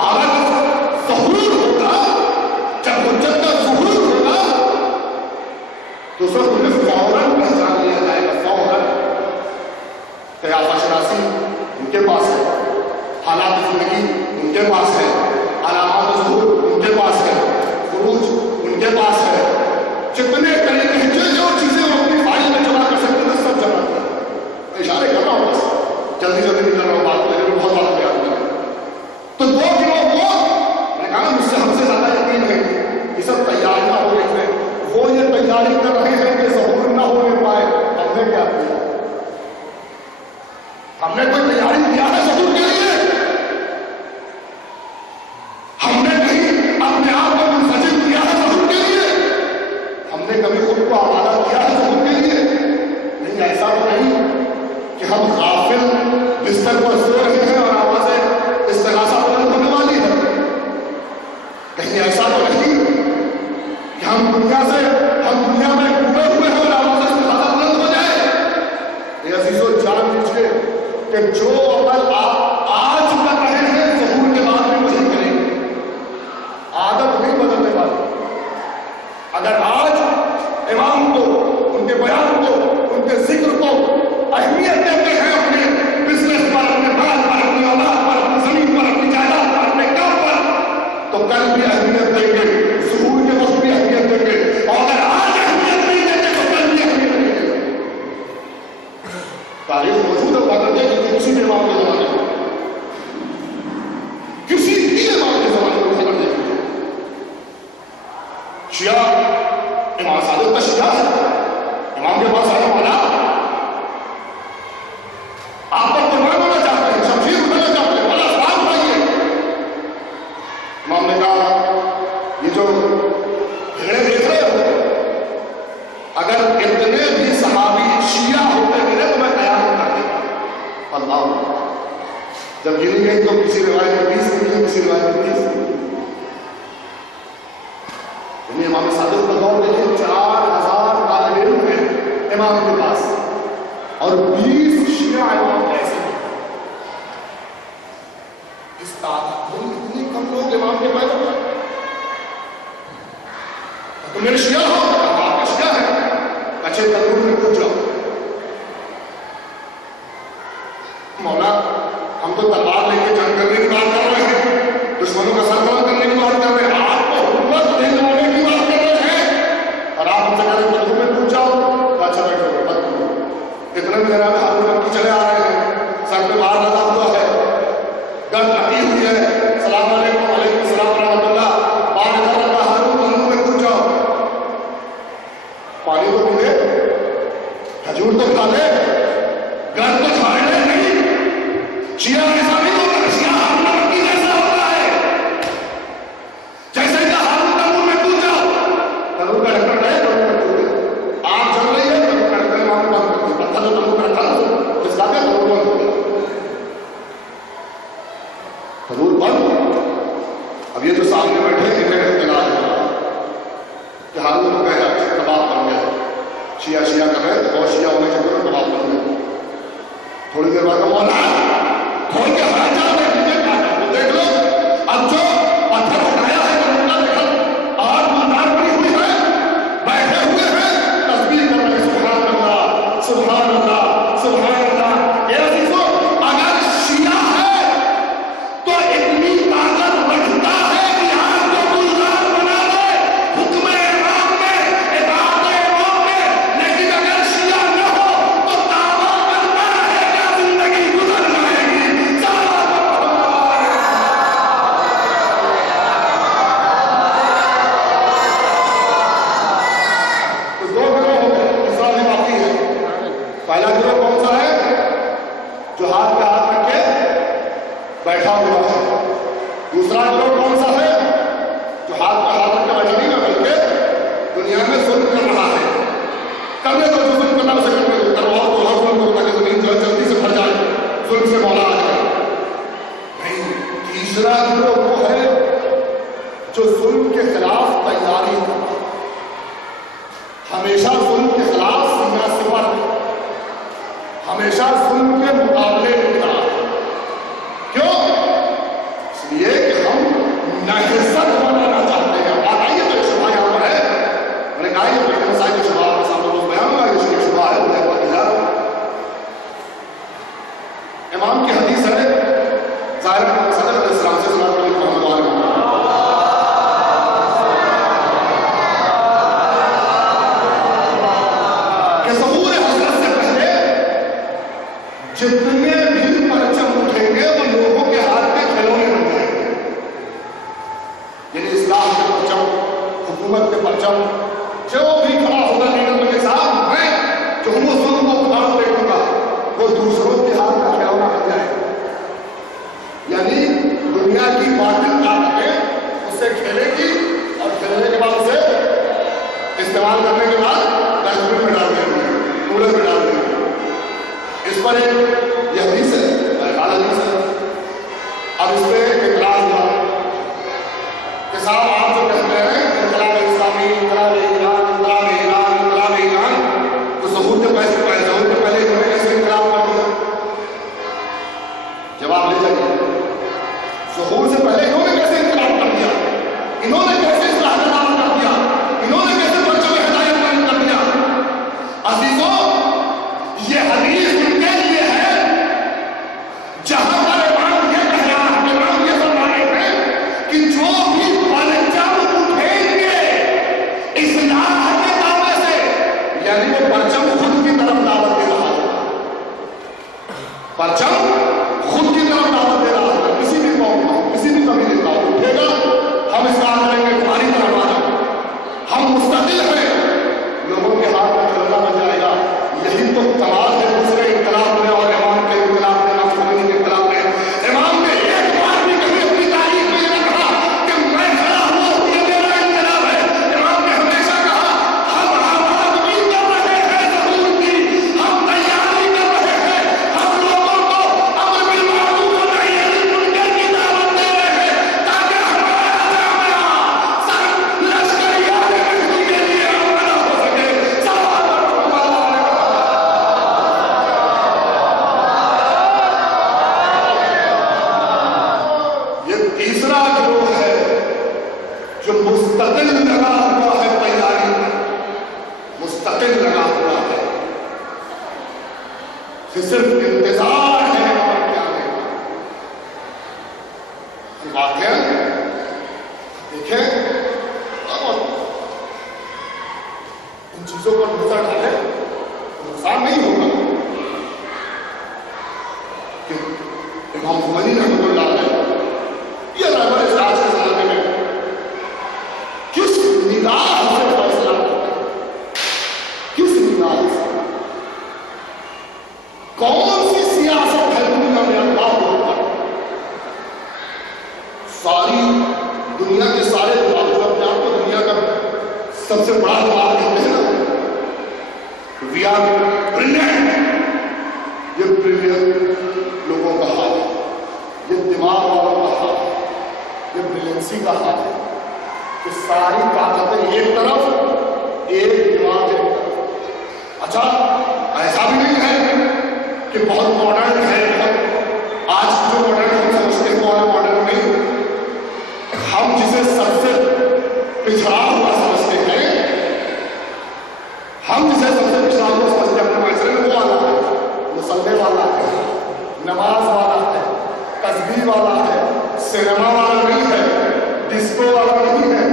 آغاز ظہور ہوگا، جب حجت کا ظہور ہوگا تو سب انہیں فوراً پہچان لیا جائے گا، فوراً۔ قیافہ شناسی ان کے پاس ہے، حالات زندگی ان کے پاس ہے، علامات ظہور ان کے پاس ہے، فروج ان کے پاس ہے، جتنے طریقے ہیں جو چیزیں وہ اپنی فائل میں جمع کر سکتے ہیں سب جمع کر، میں اشارے کر رہا ہوں، بس جلدی جلدی نکل رہا ہوں، بات میرے کو بہت بات یاد ہے۔ تو وہ میں نے کہا مجھ سے ہم سے زیادہ یقین ہے یہ سب تیاریاں ہو رہی ہیں، وہ یہ تیاری کر رہے ہیں کہ ظہور نہ ہونے پائے، ہم نے کیا کیا؟ ہم نے کوئی تیاری کیا ہے ظہور کے لیے؟ ہم نے کہیں اپنے آپ کو منسجم کیا ہے ظہور کے لیے؟ ہم نے کبھی خود کو آمادہ کیا ہے ظہور کے لیے؟ نہیں، ایسا تو نہیں کہ ہم غافل بستر پر سو رہے ہیں اور آوازیں استغاثہ بلند ہونے والی ہے، کہیں ایسا تو نہیں کہ ہم دنیا میں ڈوبے ہوئے ہیں اور آوازیں استغاثہ بلند ہو جائے۔ یہ عزیزو جان لیجیے کہ جو عمل آپ آج کر رہے ہیں ظہور کے بعد میں وہی کریں گے، عادت نہیں بدلنے والی۔ اگر آج امام کو، ان کے بیان کو، ان کے ذکر کو اہمیت دیتے ہیں اپنے بزنس پر، اپنے مال پر، اپنی اولاد پر، اپنی زمین پر، اپنی جائیداد پر، اپنے کام پر، تو کل بھی اہمیت دیں گے، ظہور کے وقت بھی اہمیت دیں گے، اور اگر آج اہمیت نہیں دیتے تو کل بھی اہمیت نہیں دیں گے۔ تاریخ موجود ہے، بات کرتے ہیں کہ کسی بھی امام کے زمانے میں، کسی بھی امام کے زمانے میں خبر نہیں ہوئی۔ شیعہ امام صادق کا شیعہ ہے، امام کے پاس آنے والا آپ پر قربان ہونا چاہتے ہیں، شمشیر اٹھانا چاہتے ہیں، بڑا سلام بھائیے۔ امام نے کہا یہ جو بھیڑیں دیکھ رہے ہو، اگر اتنے بھی صحابی شیعہ ہوتے ملے تو میں قیام کر دیتا۔ اللہ جب گنی گئی تو کسی روایت میں 20 ملی، کسی روایت میں 30 ملی۔ امام صادق کا دور دیکھیں 4000 طالب علم ہیں امام کے پاس اور 20 شیعہ امام ایسے ہیں۔ اس تعداد میں اتنے کم لوگ امام کے پاس ہوتے ہیں۔ تو میرے شیعہ ہو، آپ کا شیعہ ہے، اچھے تنور میں کچھ جاؤ، مولا ہم تو تلوار لے کے جنگ کرنے کی بات کر رہے ہیں، دشمنوں کا سر قلم کرنے کی بات کر رہے ہیں، آپ کو حکومت دینے والے کی بات کر رہے ہیں، اور آپ ان سے کہتے ہیں تنور میں کچھ جاؤ، اچھا بیٹھو مت کرو۔ اتنے میں جناب ہاتھوں میں چلے آ رہے ہیں، سر پہ باہر لگا ہوا ہے، گن رکھی ہوئی ہے، السلام علیکم، وعلیکم السلام ورحمۃ اللہ، باہر ادھر لگا ہاتھوں تنور میں کچھ جاؤ، پانی تو پی لے، کھجور تو کھا لے، گن تو چھاڑے لے نہیں۔ شیعہ ایسا نہیں ہوتا، شیعہ ہم نمک کی جیسا ہوتا ہے، جیسے کہ ہاتھوں تنور میں کچھ جاؤ، تنور کا ڈھکن رہے تنور میں کچھ جاؤ، آگ جل رہی ہے تنور کا ڈھکن وہاں پہ بند کر دیا، پتھر جو تنور کا رکھا اس کا کیا تنور بند ہو گیا، تنور بند۔ اب یہ جو سامنے بیٹھے انہیں اختلاف ہو رہا کہ ہاتھوں کو کہہ رہا کباب بن گیا، شیعہ کر رہے اور شیعہ ہونے کے بعد کباب بن گیا۔ تھوڑی دیر بعد مولا کھول کے ہاتھ جا رہے دیکھ لو، اب جو پتھر اٹھایا ہے اور مدار پڑی ہوئی ہے، بیٹھے ہوئے ہیں تسبیح کر رہے، سبحان اللہ سبحان اللہ سبحان اللہ۔ اے عزیزو، اگر شیعہ ہے تو اتنی طاقت بڑھتا ہے کہ آپ کو گلزار بنا دے حکم امام میں، اطاعت امام میں، لیکن اگر شیعہ نہ ہو تو دعویٰ کرتا ہے کہ زندگی گزر دنیا میں ظلم کر رہا ہے. کرنے کو جو ظلم کرنا اسے کرنے کو کرو، اور تو ہر ظلم کرو تاکہ زمین جو ہے جلدی سے بھر جائے، ظلم سے مولا آ جائے. نہیں، تیسرا گروہ وہ ہے جو ظلم کے خلاف تیاری کرتا ہے، ہمیشہ ظلم کے خلاف سینہ سپر، ہمیشہ ظلم کے مقابلے میں کھڑا ہے. کیوں؟ اس لیے کہ ہم نہضت بنانا چاہتے ہیں. اور آئیے تو ایک شبہ یہاں پر ہے، میں نے کہا یہ پہلے مسائل کے شبہ آپ کے سامنے روز بیان ہوگا، اس کی شبہ ہے مجھے بہت اجازت. امام کی حدیث ہے، ظاہر صدر علیہ السلام سے سنات علیہ محمد علیہ کہ ظہور حضرت سے پہلے جتنے بھی پرچم اٹھیں گے وہ لوگوں کے ہاتھ میں کھلونے بن جائیں گے. یعنی اسلام کے پرچم، حکومت کے پرچم، جو بھی کھڑا ہوگا لیڈر کے ساتھ، میں جو ہم اس ظلم کو کھڑا دیکھوں گا وہ دوسروں کے ہاتھ میں کھلونا بن جائے گا. یعنی دنیا کی باطل طاقتیں اس سے کھیلے گی اور کھیلنے کے بعد اسے استعمال کرنے کے بعد ڈسٹبن میں ڈال دیں گے، کولر میں ڈال دیں گے. اس پر ایک یہ حدیث ہے، اعلیٰ حدیث ہے. اب اس پہ اعتراض ہوا کہ صاحب آپ جو کہتے ہیں انقلاب اسلامی، انقلاب ایران، انقلاب ایران، انقلاب ایران، تو ظہور کے پہلے انہوں نے کیسے انقلاب کر دیا؟ جواب لے جائیے. ظہور سے پہلے انہوں نے کیسے انقلاب کر دیا؟ انہوں نے کیسے اصلاح کا دعویٰ کر دیا؟ انہوں نے کیسے پرچم ہدایت قائم کر دیا؟ عزیزوں، یہ حدیث ان کے لیے ہے جہاں پر امام یہ کہہ رہا ہے، امام یہ فرما رہے ہیں کہ جو بھی پرچم اٹھیں گے اصلاح کے دعوے سے، یعنی وہ پرچم خود کی طرف دعوت دے رہا ہے، پرچم خود کی طرف دعوت دے رہا ہے. کسی بھی قوم کا، کسی بھی قبیلے کا اٹھے گا، ہم اصلاح کریں گے، تمہاری طرف آ جاؤ، ہم مستقل ہیں، لوگوں کے ہاتھ میں کھلونا بن جائے گا. یہی تو کمال ہے دوسرے انقلاب میں اور امام کے انقلاب میں، ناصرالدین کے انقلاب میں. امام نے ایک بار بھی کبھی اپنی تاریخ میں نہ کہا کہ میں کھڑا ہوں، یہ میرا انقلاب ہے. امام نے ہمیشہ کہا ہم آبادی کر رہے ہیں ظہور کی، ہم تیاری کر رہے ہیں، ہم لوگوں کو امر بالمعروف و نہی عن المنکر کی دعوت دے رہے ہیں تاکہ ہمارا جامعہ سب لشکریات مہدی کے لیے آمادہ ہو سکے. تیسرا گروہ ہے جو مستقل لگا ہوا ہے، تیاری میں مستقل لگا ہوا ہے، کہ صرف انتظار ہے امام کے آنے کا. بات ہے دیکھیں، ان چیزوں پر نظر ڈالیں تو نقصان نہیں ہوگا کہ امام خمینی رحمۃ اللہ علیہ یہ رہبر اسلام کے زمانے میں کس نگاہ سے فیصلہ کرتے ہیں، کس نگاہ سے، کون سی سیاست ہے دنیا میں اللہ کے اوپر. ساری دنیا کے سارے دماغ جو اپنے آپ کو دنیا کا سب سے بڑا دماغ کہتے ہیں نا، وی آر بریلینٹ، یہ بریلینٹ لوگوں کا حال ہے، یہ دماغ والوں کا حال ہے، یہ بریلنسی کا حال ہے کہ ساری طاقتیں ایک طرف، ایک دماغ ایک طرف. اچھا ایسا بھی نہیں ہے کہ بہت ماڈرن ہے، بہت آج جو ماڈرن ہم سمجھتے ہیں وہ ماڈرن نہیں. ہم جسے سب سے پچھڑا ہوا سمجھتے ہیں، ہم جسے سب سے پچھڑا ہوا سمجھتے ہیں اپنے معاشرے میں، وہ والا ہے، مسلح والا ہے، نماز والا ہے، تسبیح والا ہے، سینما والا نہیں ہے، ڈسکو والا نہیں ہے.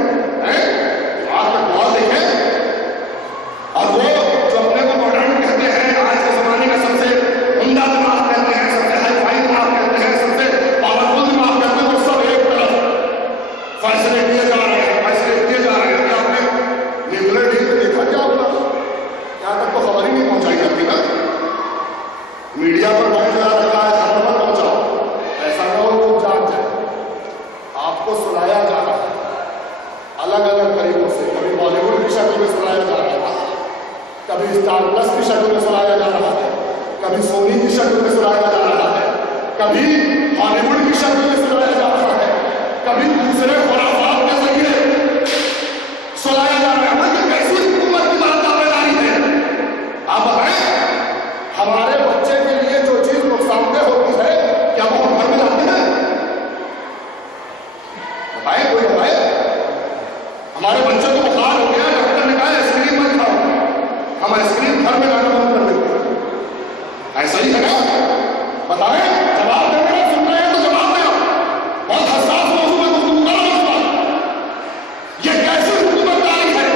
آپ کا بہت دیکھیں، اور وہ جو اپنے کو ماڈرن کہتے ہیں، آج کے زمانے کا سب سے عمدہ دماغ کہتے ہیں، سب سے ہائی فائی دماغ کہتے ہیں، سب سے پاورفل دماغ کہتے ہیں، وہ سب ایک طرف فیصلے کیے جا رہے ہیں، فیصلے کیے جا رہے ہیں. آپ نے نیوکلیر ڈیل کو دیکھا کیا ہوگا؟ یہاں تک تو خبر ہی نہیں پہنچائی جاتی نا، میڈیا پر بہت زیادہ رکھا ہے، خبر پر پہنچاؤ، ایسا نہ ہو لوگ جان جائیں. آپ کو سنایا جا رہا ہے الگ الگ طریقوں سے، کبھی بالی ووڈ کی شکل میں کبھی اسٹار پلس کی شکل میں سنایا جا رہا ہے، کبھی سونی کی شکل میں سنایا جا رہا ہے، کبھی ہالی ووڈ کی شکل میں سنایا جا رہا ہے، کبھی دوسرے خرافات کے ذریعے سنایا جا رہا ہے۔ یہ کیسی حکومت کی بات آپ ہے؟ آپ بتائیں ہمارے بچے کے لیے جو چیز نقصان دہ ہوتی ہے کیا وہ ہم گھر میں لاتے ہیں؟ بتائیں، کوئی بتائے۔ ہمارے بچے کو بخار ہو گیا، ڈاکٹر نے کہا آئس کریم مت کھاؤ، ہم آئس کریم گھر میں لانا بند کر دیتے ہیں۔ ایسا ہی ہے نا؟ بتائیں، جواب دیں گے، سن رہے ہیں تو جواب دیں۔ بہت حساس موضوع میں گفتگو کر رہا ہوں اس وقت۔ یہ کیسی حکومت داری ہے؟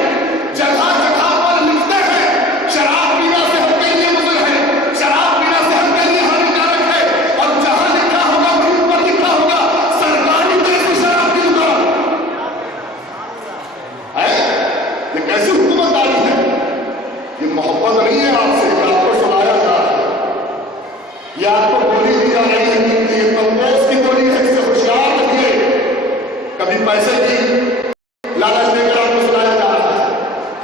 جگہ جگہ پر لکھتے ہیں شراب پینا صحت کے لیے مضر ہے، شراب پینا صحت کے لیے ہانیکارک ہے، اور جہاں لکھا ہوگا وہیں پر لکھا ہوگا سرکاری طرف سے شراب کی دکان ہے۔ یہ کیسی حکومت داری ہے؟ یہ محبت نہیں ہے آپ سے، یہ آپ کو سنایا جا رہا ہے، یہ آپ کو گولی دی جا رہی ہے کہ یہ کمپوز کی گولی ہے، اس سے ہوشیار رکھیے۔ کبھی پیسے کی لالچ دے کر آپ کو سنایا جا رہا ہے،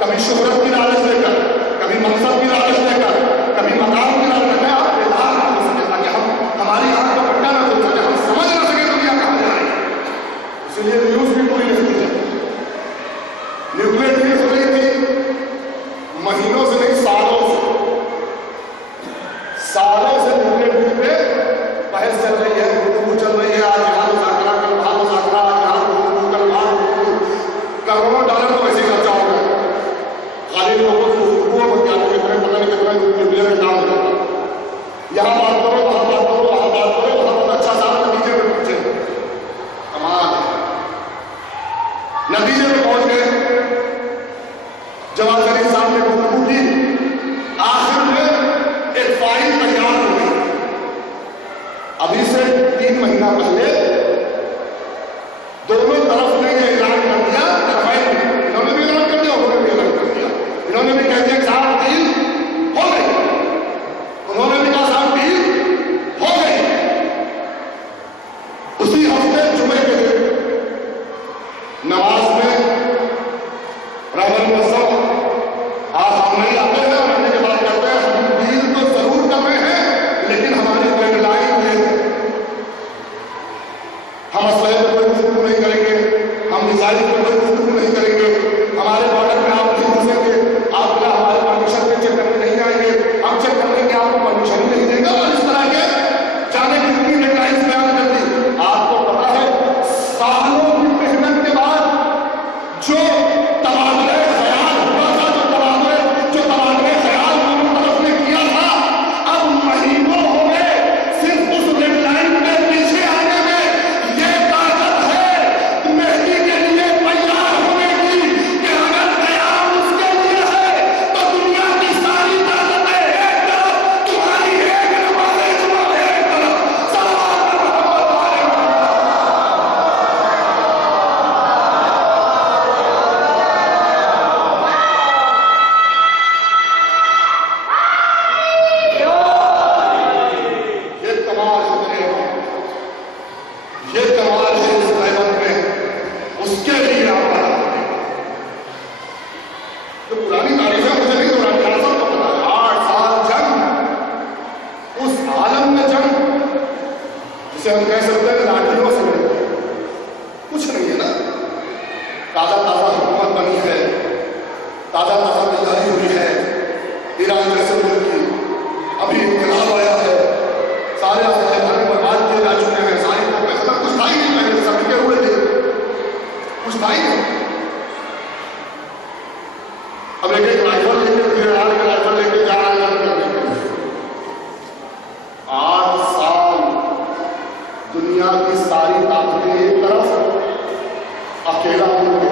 کبھی شہرت کی لالچ دے کر، کبھی منصب کی لالچ دے کر، کبھی مقام کی لالچ دے کر آپ بیدار نہ ہو سکے، تاکہ ہماری آنکھ کو پٹا نہ کھل سکے، ہم سمجھ نہ سکے دنیا کہاں جا رہی ہے۔ اس لیے نیوز بھی پوری نہیں ہوئی ہے۔ نیوکلیر ریلیز ہو رہی تھی مہینوں سے نہیں، سالوں سے نیوکلیر ریلیز پہ بحث چل رہی ہے، گفتگو چل رہی ہے، آج یہاں مذاکرہ، کل وہاں مذاکرہ، آج یہاں گفتگو، کل وہاں گفتگو، کروڑوں ڈالر تو ویسے خرچہ ہو گیا، خالی لوگوں کو گفتگو اور کیا کتنے پتہ نہیں کتنا نیوکلیر کا کام ہوتا ہے، یہاں بات کرو، وہاں بات کرو، وہاں بات کرو، وہاں بہت اچھا سارا نتیجے پہ پہنچے، کمال ہے۔ نتیجے پہ پہنچ گئے، جواد ظریف صاحب نے گفتگو کی، آخر میں ایک فائل تیار ہو گئی۔ ابھی سے 3 مہینہ پہلے دونوں طرف نے یہ اعلان کر دیا، انہوں نے بھی اعلان کر دیا، انہوں نے بھی اعلان کر دیا، انہوں نے بھی کہہ دیا صاحب ڈیل ہو گئی، انہوں نے بھی کہا صاحب ڈیل ہو گئی۔ اسی ہفتے جمعے کے دن نواز میں رحمت اللہ آپ ہم نہیں آتے ہیں اور آنے کے بعد کہتے ہیں ہم ڈیل تو ضرور کر رہے ہیں لیکن ہماری ڈیڈ لائن یہ ہے، ہم اسلحے پہ کوئی گفتگو نہیں کریں گے، ہم میزائل پہ کوئی گفتگو نہیں کریں گے، ہمارے بارڈر میں آپ نہیں گھسیں گے، آپ بلا ہمارے پرمیشن پہ چیک کرنے نہیں آئیں گے، ہم چیک کر لیں گے، آپ کو پرمیشن نہیں دیں گے، اور اس طرح کے جانے کی اتنی ڈیڈ لائنز بیان کر دی۔ آپ کو پتا ہے سالوں کی محنت کے بعد جو تبادلہ خیال ہوا تھا، جو تبادلہ خیال دونوں طرف نے کیا تھا، اب مہینوں ہو گئے صرف اس ریڈ لائن پہ پیچھے آنے میں۔ یہ طاقت ہے مہدی کے لیے تیار ہونے کی کہ اگر قیام اس کے لیے ہے تو دنیا کی ساری طاقتیں ایک طرف، تمہاری ایک نماز جمعہ ایک طرف، صلوات محمد علیہ یہ کمال ہے میرے رب، یہ کمال ہے اس قیامت میں، اس کے لیے آپ بتا دیں۔ جو پرانی تاریخ ہے مجھے نہیں دورانی، آپ سب کو پتا ہے 8 سال جنگ، اس عالم میں جنگ جسے ہم کہہ سکتے ہیں لاٹھیوں سے لڑے، کچھ نہیں ہے نا، تازہ تازہ حکومت بنی ہے، تازہ تازہ تیاری ہوئی ہے، ایران جیسے ملک کی ابھی انقلاب آیا ہے، سارے اسلحے گھر میں برباد کیے جا چکے ہیں، ساری کچھ تھا ہی نہیں، پہلے سب کے ہوئے تھے، کچھ تھا ہی نہیں۔ اب ایک ایک رائفل لے کے پھر آج کے رائفل لے کے جا رہے ہیں۔ 8 سال دنیا کی ساری طاقتیں ایک طرف، اکیلا ہو گئے،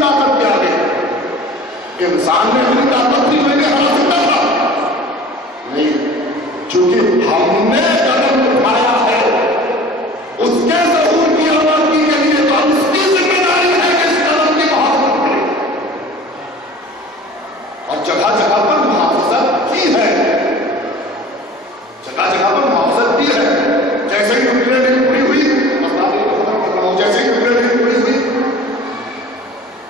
طاقت کے آگے انسان نے اپنی طاقت بھی میں نے ہرا سکتا تھا نہیں، چونکہ ہم نے قدم اٹھایا ہے اس کے ظہور کی آبادی کے لیے، تو اس کی ذمہ داری ہے کہ اس قدم کی محافظت کرے، اور جگہ جگہ پر محافظت کی ہے، جگہ جگہ پر محافظت کی ہے۔ جیسے ہی ٹکڑے نہیں پڑی ہوئی، جیسے ہی ٹکڑے نہیں پڑی ہوئی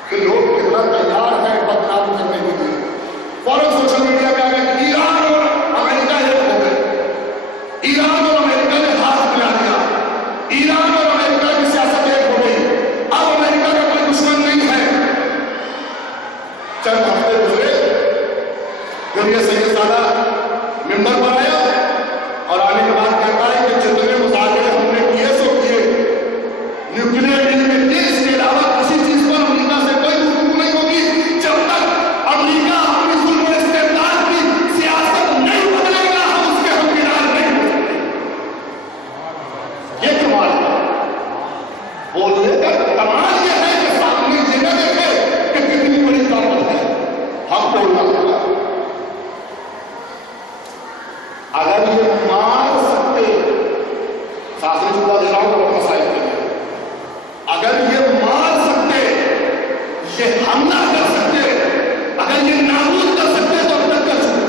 کہ لوگ کتنا تیار ہیں بدنام کرنے کے لیے، فوراً سوشل میڈیا پہ آ گئے ایران اور امریکہ ایک ہو گئے، ایران اور امریکہ نے ہاتھ ملا دیا، ایران اور امریکہ کی سیاست ایک ہو گئی، اب امریکہ کا کوئی دشمن نہیں ہے۔ چند ہفتے گزرے، پھر یہ سید زادہ ممبر پر آیا اور آنے کے بعد کہتا ہے کہ جتنے مذاکرے ہم نے کیے سو کیے، نیوکلیئر ڈیل میں تھے، اس کے علاوہ کسی چیز پر امریکہ سے کوئی گفتگو نہیں ہوگی جب تک امریکہ اپنی ظلم و استبداد کی سیاست نہیں بدلے گا، ہم اس کے ہمکینار نہیں ہو سکتے۔ یہ کمال ہے، بولنے کا کمال یہ ہے کہ سامنے یہ نہ دیکھے کہ کتنی بڑی طاقت ہے، ہم بولنا ہوگا۔ اگر یہ مار سکتے، ساتھ میں دے رہا ہوں تو مسائل کے لیے، اگر یہ مار سکتے، یہ حملہ کر سکتے، اگر یہ نابود کر سکتے تو اب تک کر چکے۔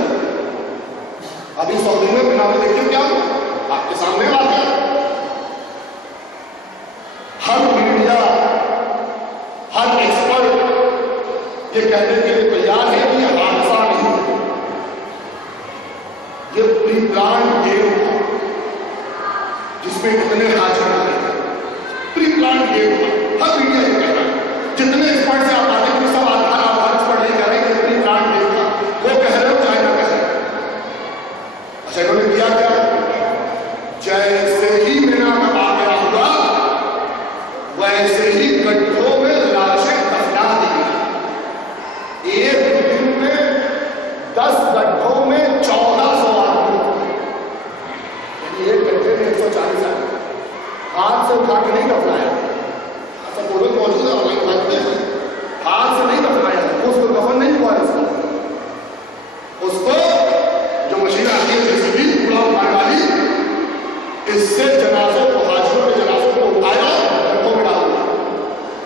ابھی سعودی میں بنا کے دیکھیں کیا آپ کے سامنے آ گیا، ہر میڈیا ہر ایکسپرٹ یہ کہنے کے لیے تیار ہے کہ یہ حادثہ نہیں، یہ پری پلان گیم تھا جس میں اتنے حاجت ہیں، پری پلان گیم تھا، ہر میڈیا یہ کہہ رہا ہے، جتنے ایکسپرٹ سے آپ آتے ہیں سب آپ ایکسپرٹ نہیں کہہ رہے کہ پری پلان گیم تھا، وہ کہہ رہے ہو چاہے نہ کہہ رہے۔ اچھا انہوں نے کیا کیا؟ جیسے ہی مینا کا واقعہ ہوا ویسے ہی گڈھوں میں لاشیں دفنا دی، ایک دن میں 10 گڈھوں میں 1400 آدمی، یعنی ایک گڈھے میں 140 آدمی، ہاتھ سے اٹھا کے نہیں دفنایا، سب بولے موجود ہے آن لائن بات ہے، ہاتھ سے نہیں دفنایا، اس کو دفن نہیں ہوا، اس کو جو مشین آتی ہے جیسے بھی پورا اٹھانے والی، اس سے جنازوں کو، حاجیوں کے جنازوں کو اٹھایا، گڈھوں میں ڈال دیا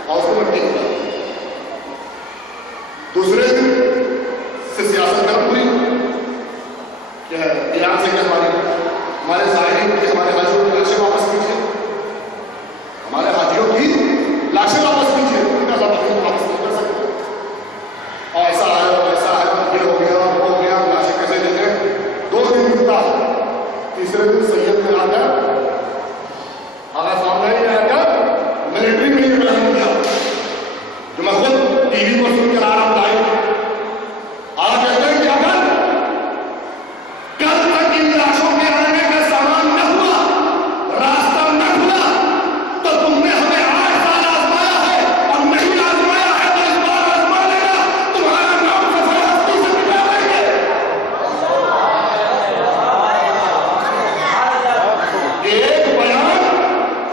اور اس کو مٹی کیا۔ دوسرے دن سے سیاست گرم ہوئی کہ ایران سے کہ ہمارے ظاہرین کی، ہمارے حاجیوں کی لاشیں واپس کیجیے، ہمارے حاجیوں کی لاشیں واپس کیجیے، ان کا زبان واپس نہیں کر سکتے، اور ایسا ہے ویسا ہے، یہ ہو گیا وہ ہو گیا، لاشیں کیسے دے دیں۔ 2 دن ملتا ہے، تیسرے دن سید میں آ کر آگا سامنے ہی آ کر ملٹری میں یہ بیان کیا جو میں خود ٹی وی پر سن کر آ رہا ہوں لائیو، آج کہتے ہیں کہ اگر کل تک ان لاشوں کے آنے کا سامان نہ ہوا، راستہ نہ کھلا، تو تم نے ہمیں 8 سال آزمایا ہے اور نہیں آزمایا ہے تو اس بار آزما لینا، تمہارا نام سفید ہستی سے مٹا دیں گے۔ ایک بیان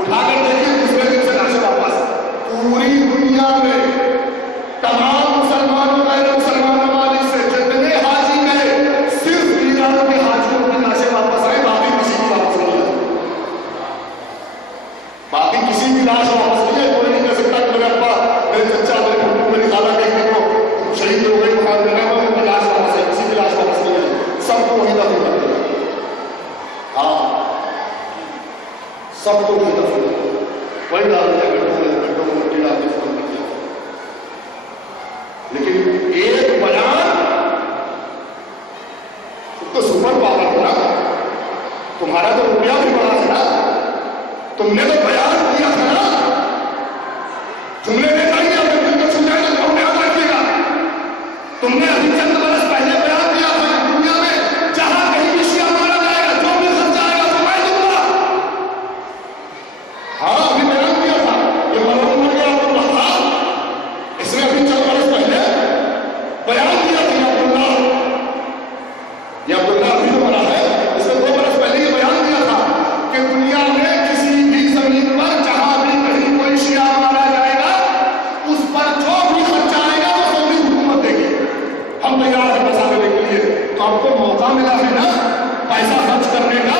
اٹھا کر دیکھیے، دوسرے دن سے لاشیں واپس، پوری دنیا میں تمام مسلمانوں غیر مسلمان ممالک سے جتنے حاجی گئے، صرف ایران کے حاجیوں کی لاشیں واپس آئے، باقی کسی کی واپس نہیں آئی، باقی کسی کی لاش واپس نہیں آئی۔ کوئی نہیں کہہ سکتا کہ میرے ابا، میرے چچا، میرے پھپھو، میری خالہ دیکھنے کو شہید ہو گئے، بخار میں گئے، ان کی لاش واپس آئی، کسی کی لاش واپس نہیں آئی، سب کو وہی دفن کر دیا۔ ہاں، سب کو وہی دفن کر دیا، وہی ڈال دیا، گڈھوں میں مٹی ڈال کے دفن کر دیا۔ لیکن ایک بیان تو سپر پاور ہونا، تمہارا تو روپیہ بھی بڑا ہے نا، تم نے تو بیان کیا تھا نا، تم نے دیکھا ہی اپنے دل کو چھو جائے گا تو یاد رکھیے گا، تم نے ابھی چند برس پہلے بیان کیا تھا کہ دنیا میں جہاں کہیں بھی شیعہ مارا جائے گا، جو بھی خرچ جائے گا تو میں دوں گا۔ ہاں ابھی بیان کیا تھا، یہ مرحوم مر گیا عبد الوہاب، اس نے ابھی چند برس پہلے بیان کیا تھا، یہ عبداللہ ابھی جو مرا ہے، اس نے 2 برس پہلے یہ بیان کیا تھا کہ دنیا میں کسی بھی زمین پر جہاں بھی کہیں کوئی شیعہ مارا جائے گا، اس پر جو بھی ملا ہے نا پیسہ خرچ کرنے کا.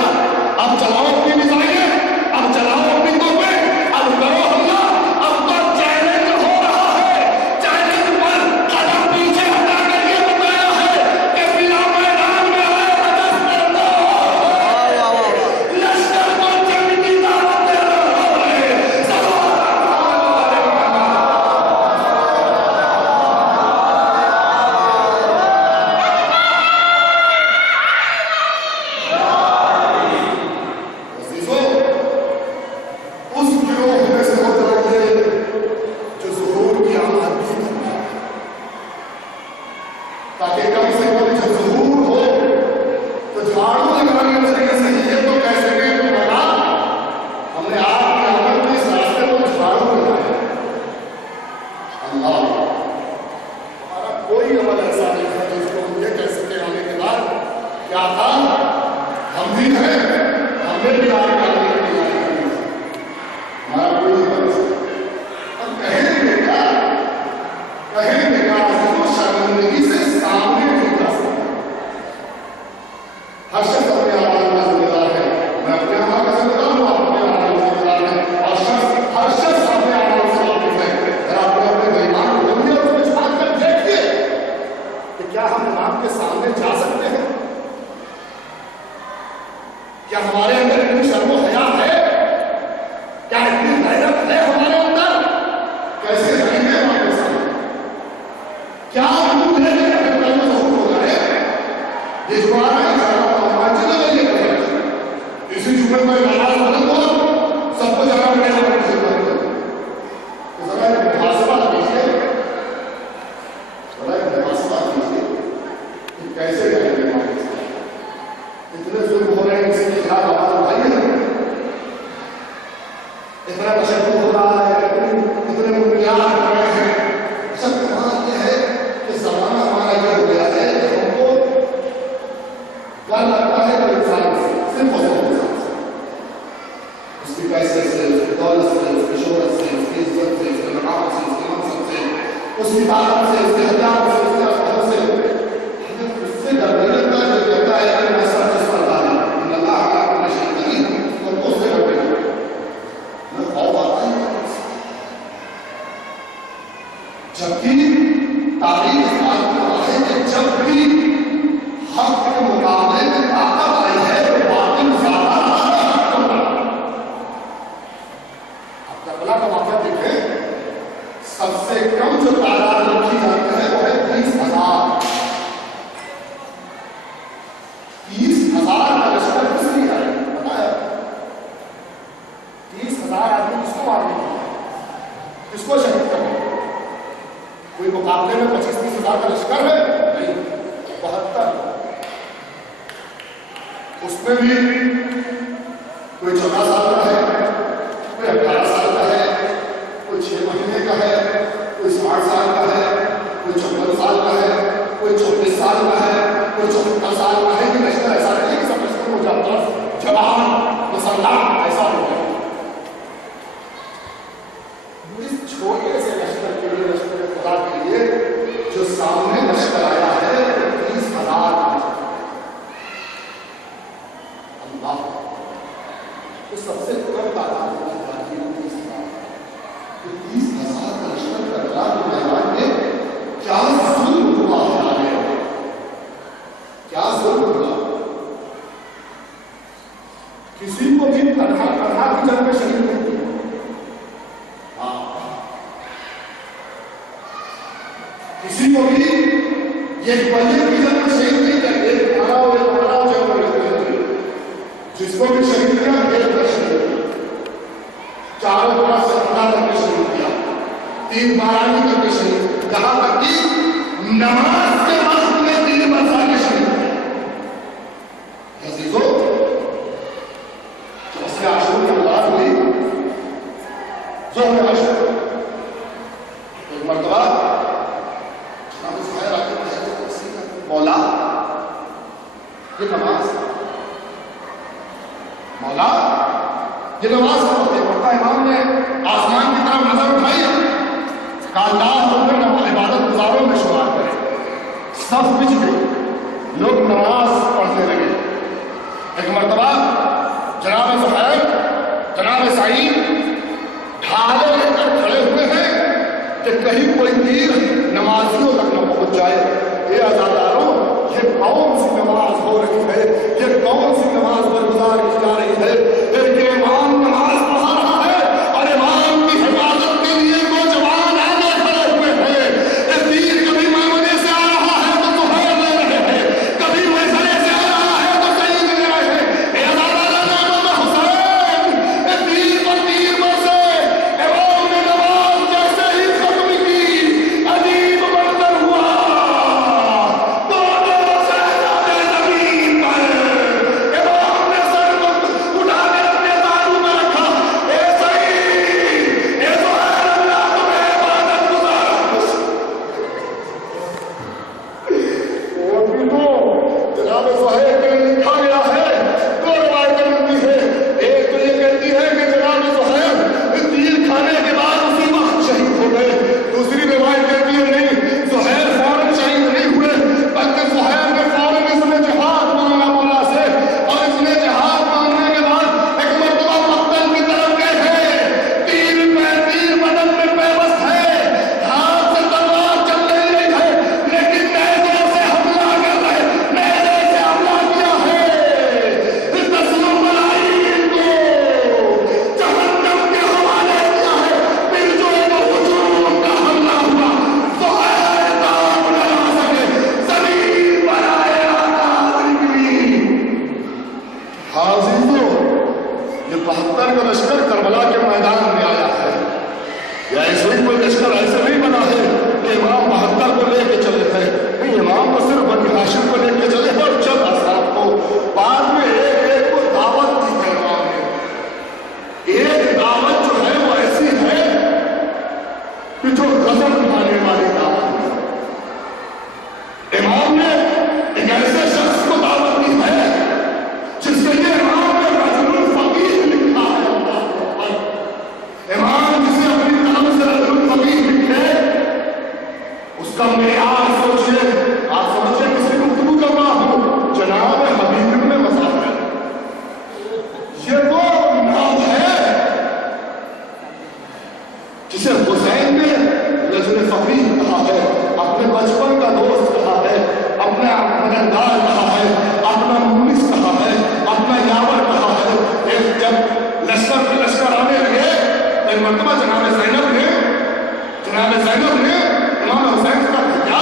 اب چلاؤ اپنی میزائلیں, اب چلاؤ اپنی توپیں, اب کرو حملہ. اب تو چیلنج ہو رہا ہے. چیلنج پر قدم پیچھے ہٹا کر یہ بتایا ہے کہ بلا میدان میں آئے لشکر کو جنگ کی دعوت دے رہا ہے. تاکہ کم سے کم جب ظہور ہو تو جھاڑو لگانے میں سے صحیح ہے تو کیسے کہ مولا ہم نے آپ کے عمل کے اس راستے کو جھاڑو لگایا. اللہ ہمارا کوئی عمل ایسا نہیں ہے جس کو ہم یہ کہہ سکتے آنے کے بعد کیا تھا ہم بھی ہیں, ہم نے بھی آپ کے آنے کے لیے ہمارا کوئی عمل نہیں. ہم کہیں گے کیا شرمندگی سے سامنے نہیں جا سکتا. ہر شخص اپنے اعمال کا ذمہ دار ہے. میں اپنے اعمال کا ذمہ دار ہوں, آپ اپنے اعمال کا ذمہ دار ہیں, اور ہر شخص اپنے اعمال سے واقف ہے. ذرا اپنے ایمان کو دیکھیے اور اس میں جھانک کر دیکھیے کہ کیا ہم امام کے سامنے جا سکتے ہیں. کیا ہمارے اندر اتنی شرم و حیا ہے, کیا اتنی غیرت ہے ہمارے اندر, کیسے رہیں گے امام کے سامنے. کیا حکم ہے کہ اپنے میں ظہور ہو جائے. یہ جو آ رہا ہے اسی جمعے میں نماز بلند ہو سب کو جگہ میں ذرا محاسبہ کیجیے, ذرا محاسبہ کیجیے کہ کیسے جائیں گے. اتنے ظلم ہو رہے ہیں کسی کے خلاف ہمارا بھائی ہے, اتنا تشدد ہو رہا ہے, اتنے ممکن کر رہے ہیں. سب کمال یہ ہے کہ زمانہ ہمارا یہ ہو گیا ہے کہ ہم کو ڈر لگتا ہے کہ انسان سے صرف اور صرف انسان سے, اس کی پیسے سے, اس کی دولت سے, اس کی شہرت سے, اس کی عزت سے, اس کے مقام سے, اس کے منصب سے, اس کی طاقت سے, اس کے ہتھیار سے, اس کے اختر سے. ہمیں اس سے ڈر نہیں لگتا جو کہتا ہے کہ میں سب سے سردار ہوں, اللہ کا اپنا شریک نہیں ہوں, تو اس سے ڈر نہیں لگتا. میں خوف آتا ہے جبکہ تاریخ اس بات کو ہے کہ جب بھی حق کے مقابلے میں طاقت آئی ہے تو باطل زیادہ حق ہوتا ہے. آپ کربلا کا واقعہ دیکھیں, سب سے کم جو تعداد رکھی جاتی ہے وہ ہے 30,000. 30,000 کا لشکر کس لیے ہے پتا ہے؟ 30,000 آدمی کس کو مارنے کے لیے, کس کو شہید کرنے. کوئی مقابلے میں 25-30,000 کا لشکر ہے نہیں, 72. اس میں بھی کوئی 14 سال کا ہے, کوئی 18 سال کا ہے, کوئی 6 مہینے کا ہے, کوئی 60 سال کا ہے, کوئی 54 سال کا ہے, کوئی 34 سال کا ہے, کوئی 74 سال کا ہے. کہ لشکر ایسا نہیں ہے کہ سب لشکر ہو جاتا ہے جوان مسلح ایسا ہو جائے. اس چھوٹے سے لشکر کے لیے, لشکر خدا کے لیے جو سامنے لشکر آیا ہے 30,000. اللہ تو سب سے کم تعداد کی بات ہے 30,000. 30,000 کا لشکر کربلا کے میدان میں کیا ظلم ہوا ہمارے, کیا ظلم ہوا. کسی کو بھی تنہا کی جنگ میں شریک نہیں کیا. کسی کو بھی یہ بلے کی جنگ میں شہید نہیں کرتے, جس کو بھی شہید کیا ایک پر شہید کیا, چاروں طرف سے حملہ کر کے شہید کیا, 3 بارانی کر کے شہید, یہاں تک کہ نماز کے وقت میں 3 برسا کے شہید کیا. عزیزو اس سے عاشور کی بات ہوئی, ظہر عاشور ایک مرتبہ مولا یہ نماز, مولا یہ نماز پڑھتا امام نے آسمان کی طرف نظر اٹھائی, کہا اللہ تم عبادت گزاروں میں شمار کرے. صف بچ گئی, لوگ نماز پڑھنے کوئی تیر نمازیوں تک نہ پہنچ جائے. یہ عزاداروں، یہ کون سی نماز ہو رہی ہے؟ یہ کون سی نماز برگزار کی جا رہی ہے؟ یہ امام نماز پڑھا رہا ہے اور امام کی حفاظت کے لیے نوجوان آگے کھڑے ہوئے ہیں. یہ تیر کبھی میمنے سے آ رہا ہے تو سہیل لے رہے ہیں، کبھی میسرے سے آ رہا ہے تو سعید لے رہے ہیں. یہ عزاداروں امام حسین، یہ تیر پر تیر برسے. امام نے نماز جیسے ہی ختم کی، عجیب منظر ہوا. دونوں شہزادے زمین پر. امام نے سر کو اٹھا کے اپنے دارو میں رکھا. اے سعید، اے سہیل، اللہ تمہیں عبادت گزار. وہ بھی تو جناب سہیل کے لیے لکھا گیا ہے. دو روایتیں ملتی ہیں. ایک تو یہ کہتی ہے کہ جناب سہیل تیر کھانے کے بعد اسی وقت شہید ہو گئے. دوسری روایت کہتی ہے نہیں، سہیل فوراً شہید نہیں ہوئے، بلکہ سہیل نے فوراً اس نے جہاد مانگا مولا سے، اور اس نے جہاد مانگنے کے بعد ایک مرتبہ مقتل کی طرف گئے ہیں. تیر بدن میں پیوست ہے، ہاتھ سے تلوار چل نہیں رہی ہے، لیکن نیزے سے حملہ کر رہے، نیزے سے حملہ کیا ہے. تسلیم ملائم کو جہنم کے حوالے کیا ہے. پھر جو ایک ہجوم کا حملہ ہوا، سہیل کام نہ لا سکے، زمین پر آئے آقا نکلی. حاضروں، یہ 72 کا لشکر کربلا کے میدان میں آیا ہے. یا اس وقت کوئی لشکر ایسے نہیں بنا ہے کہ امام 72 کو لے کے چلے تھے. نہیں، امام کو صرف بنی ہاشم کو لے کے چلے اور چند اصحاب کو. بعد میں ایک ایک کو دعوت دی ہے امام نے. ایک دعوت جو ہے وہ ایسی ہے کہ جو غضب اٹھانے والی دعوت ہے. امام نے ایک ایسے شخص کو دعوت دی ہے جس کے لیے امام نے رجل الفقیہ لکھا ہے. اللہ اکبر. امام جسے اپنی قلم سے رجل الفقیہ لکھے، اس کا معیار سوچیے. آپ سمجھیں کسی گفتگو کر رہا ہوں، جناب حبیب ابن مسافر. یہ وہ نام ہے جسے حسین نے رجل فقیہ کہا ہے، اپنے بچپن کا دوست کہا ہے، اپنا مددگار کہا ہے، اپنا مونس کہا ہے، اپنا یاور کہا ہے. ایک جب لشکر آنے لگے، ایک مرتبہ جناب زینب نے امام حسین سے کہا، کیا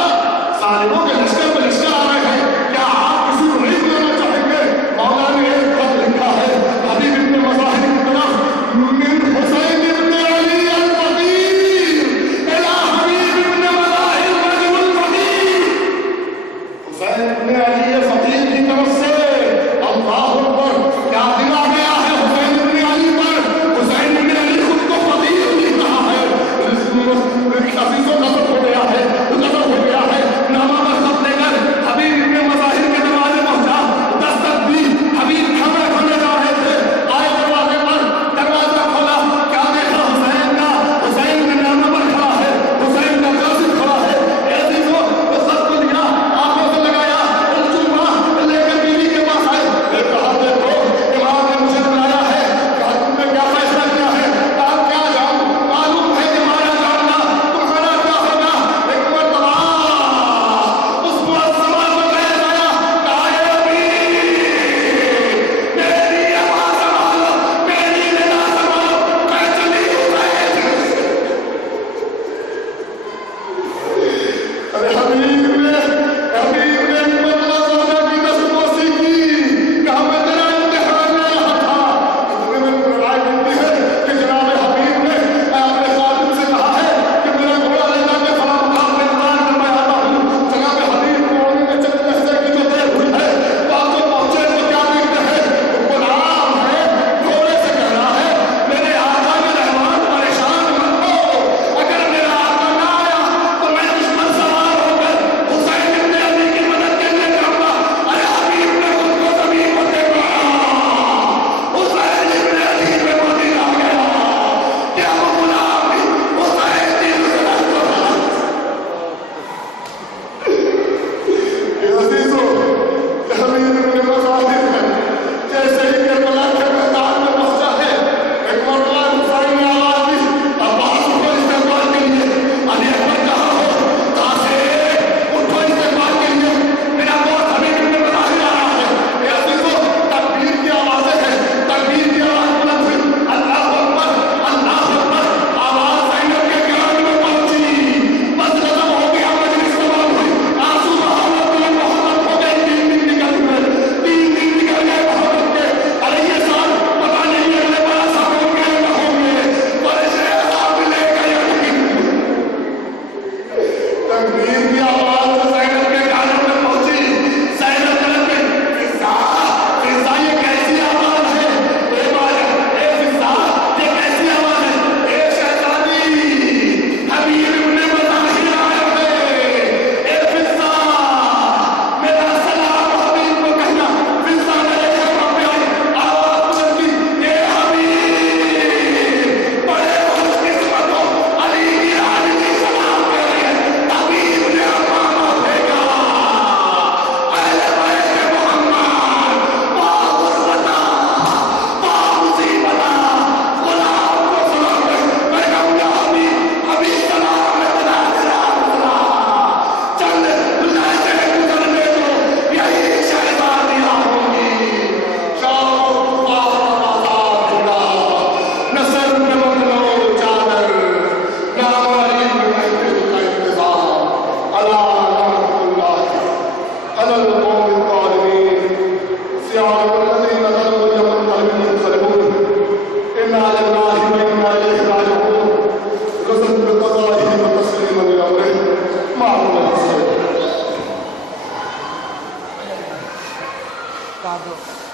تکبیر کی آواز زینب کے کانوں میں پہنچی. زینب کہنے لگی فضا فضا یہ کیسی آواز ہے؟ اے مالک اے فضا یہ کیسی آواز ہے؟ اے شہزادی حبیب ابن مظاہر آئے تھے. اے فضا میرا سلام حبیب کو کہنا. فضا میرے گھر پہ آئی, آواز بلند کی اے حبیب بڑے خوش قسمت ہو, علی کی رانی کی سلام کر رہی ہے. حبیب نے امامہ پھینکا. اہل بیت محمد با غربتا با مصیبتا غلام کو سلام کر. میں کہوں گا حبیب حبیب سلام ہے خدا تیرا خدا. چند لہجے گزرنے دو, یہی شہزادیاں ہوں گی. شوق آزاد ہوگا نصر میں ممنوع چادر نام علی محفل کا انتظام. اللہ رحمت اللہ علی القوم الظالمین سیاح الذین ظلموا یوم القیامة ينقلبون. انا لله وانا الیہ راجعون. رسل بقضائه وتسلیما لامره معلوم. Pablo.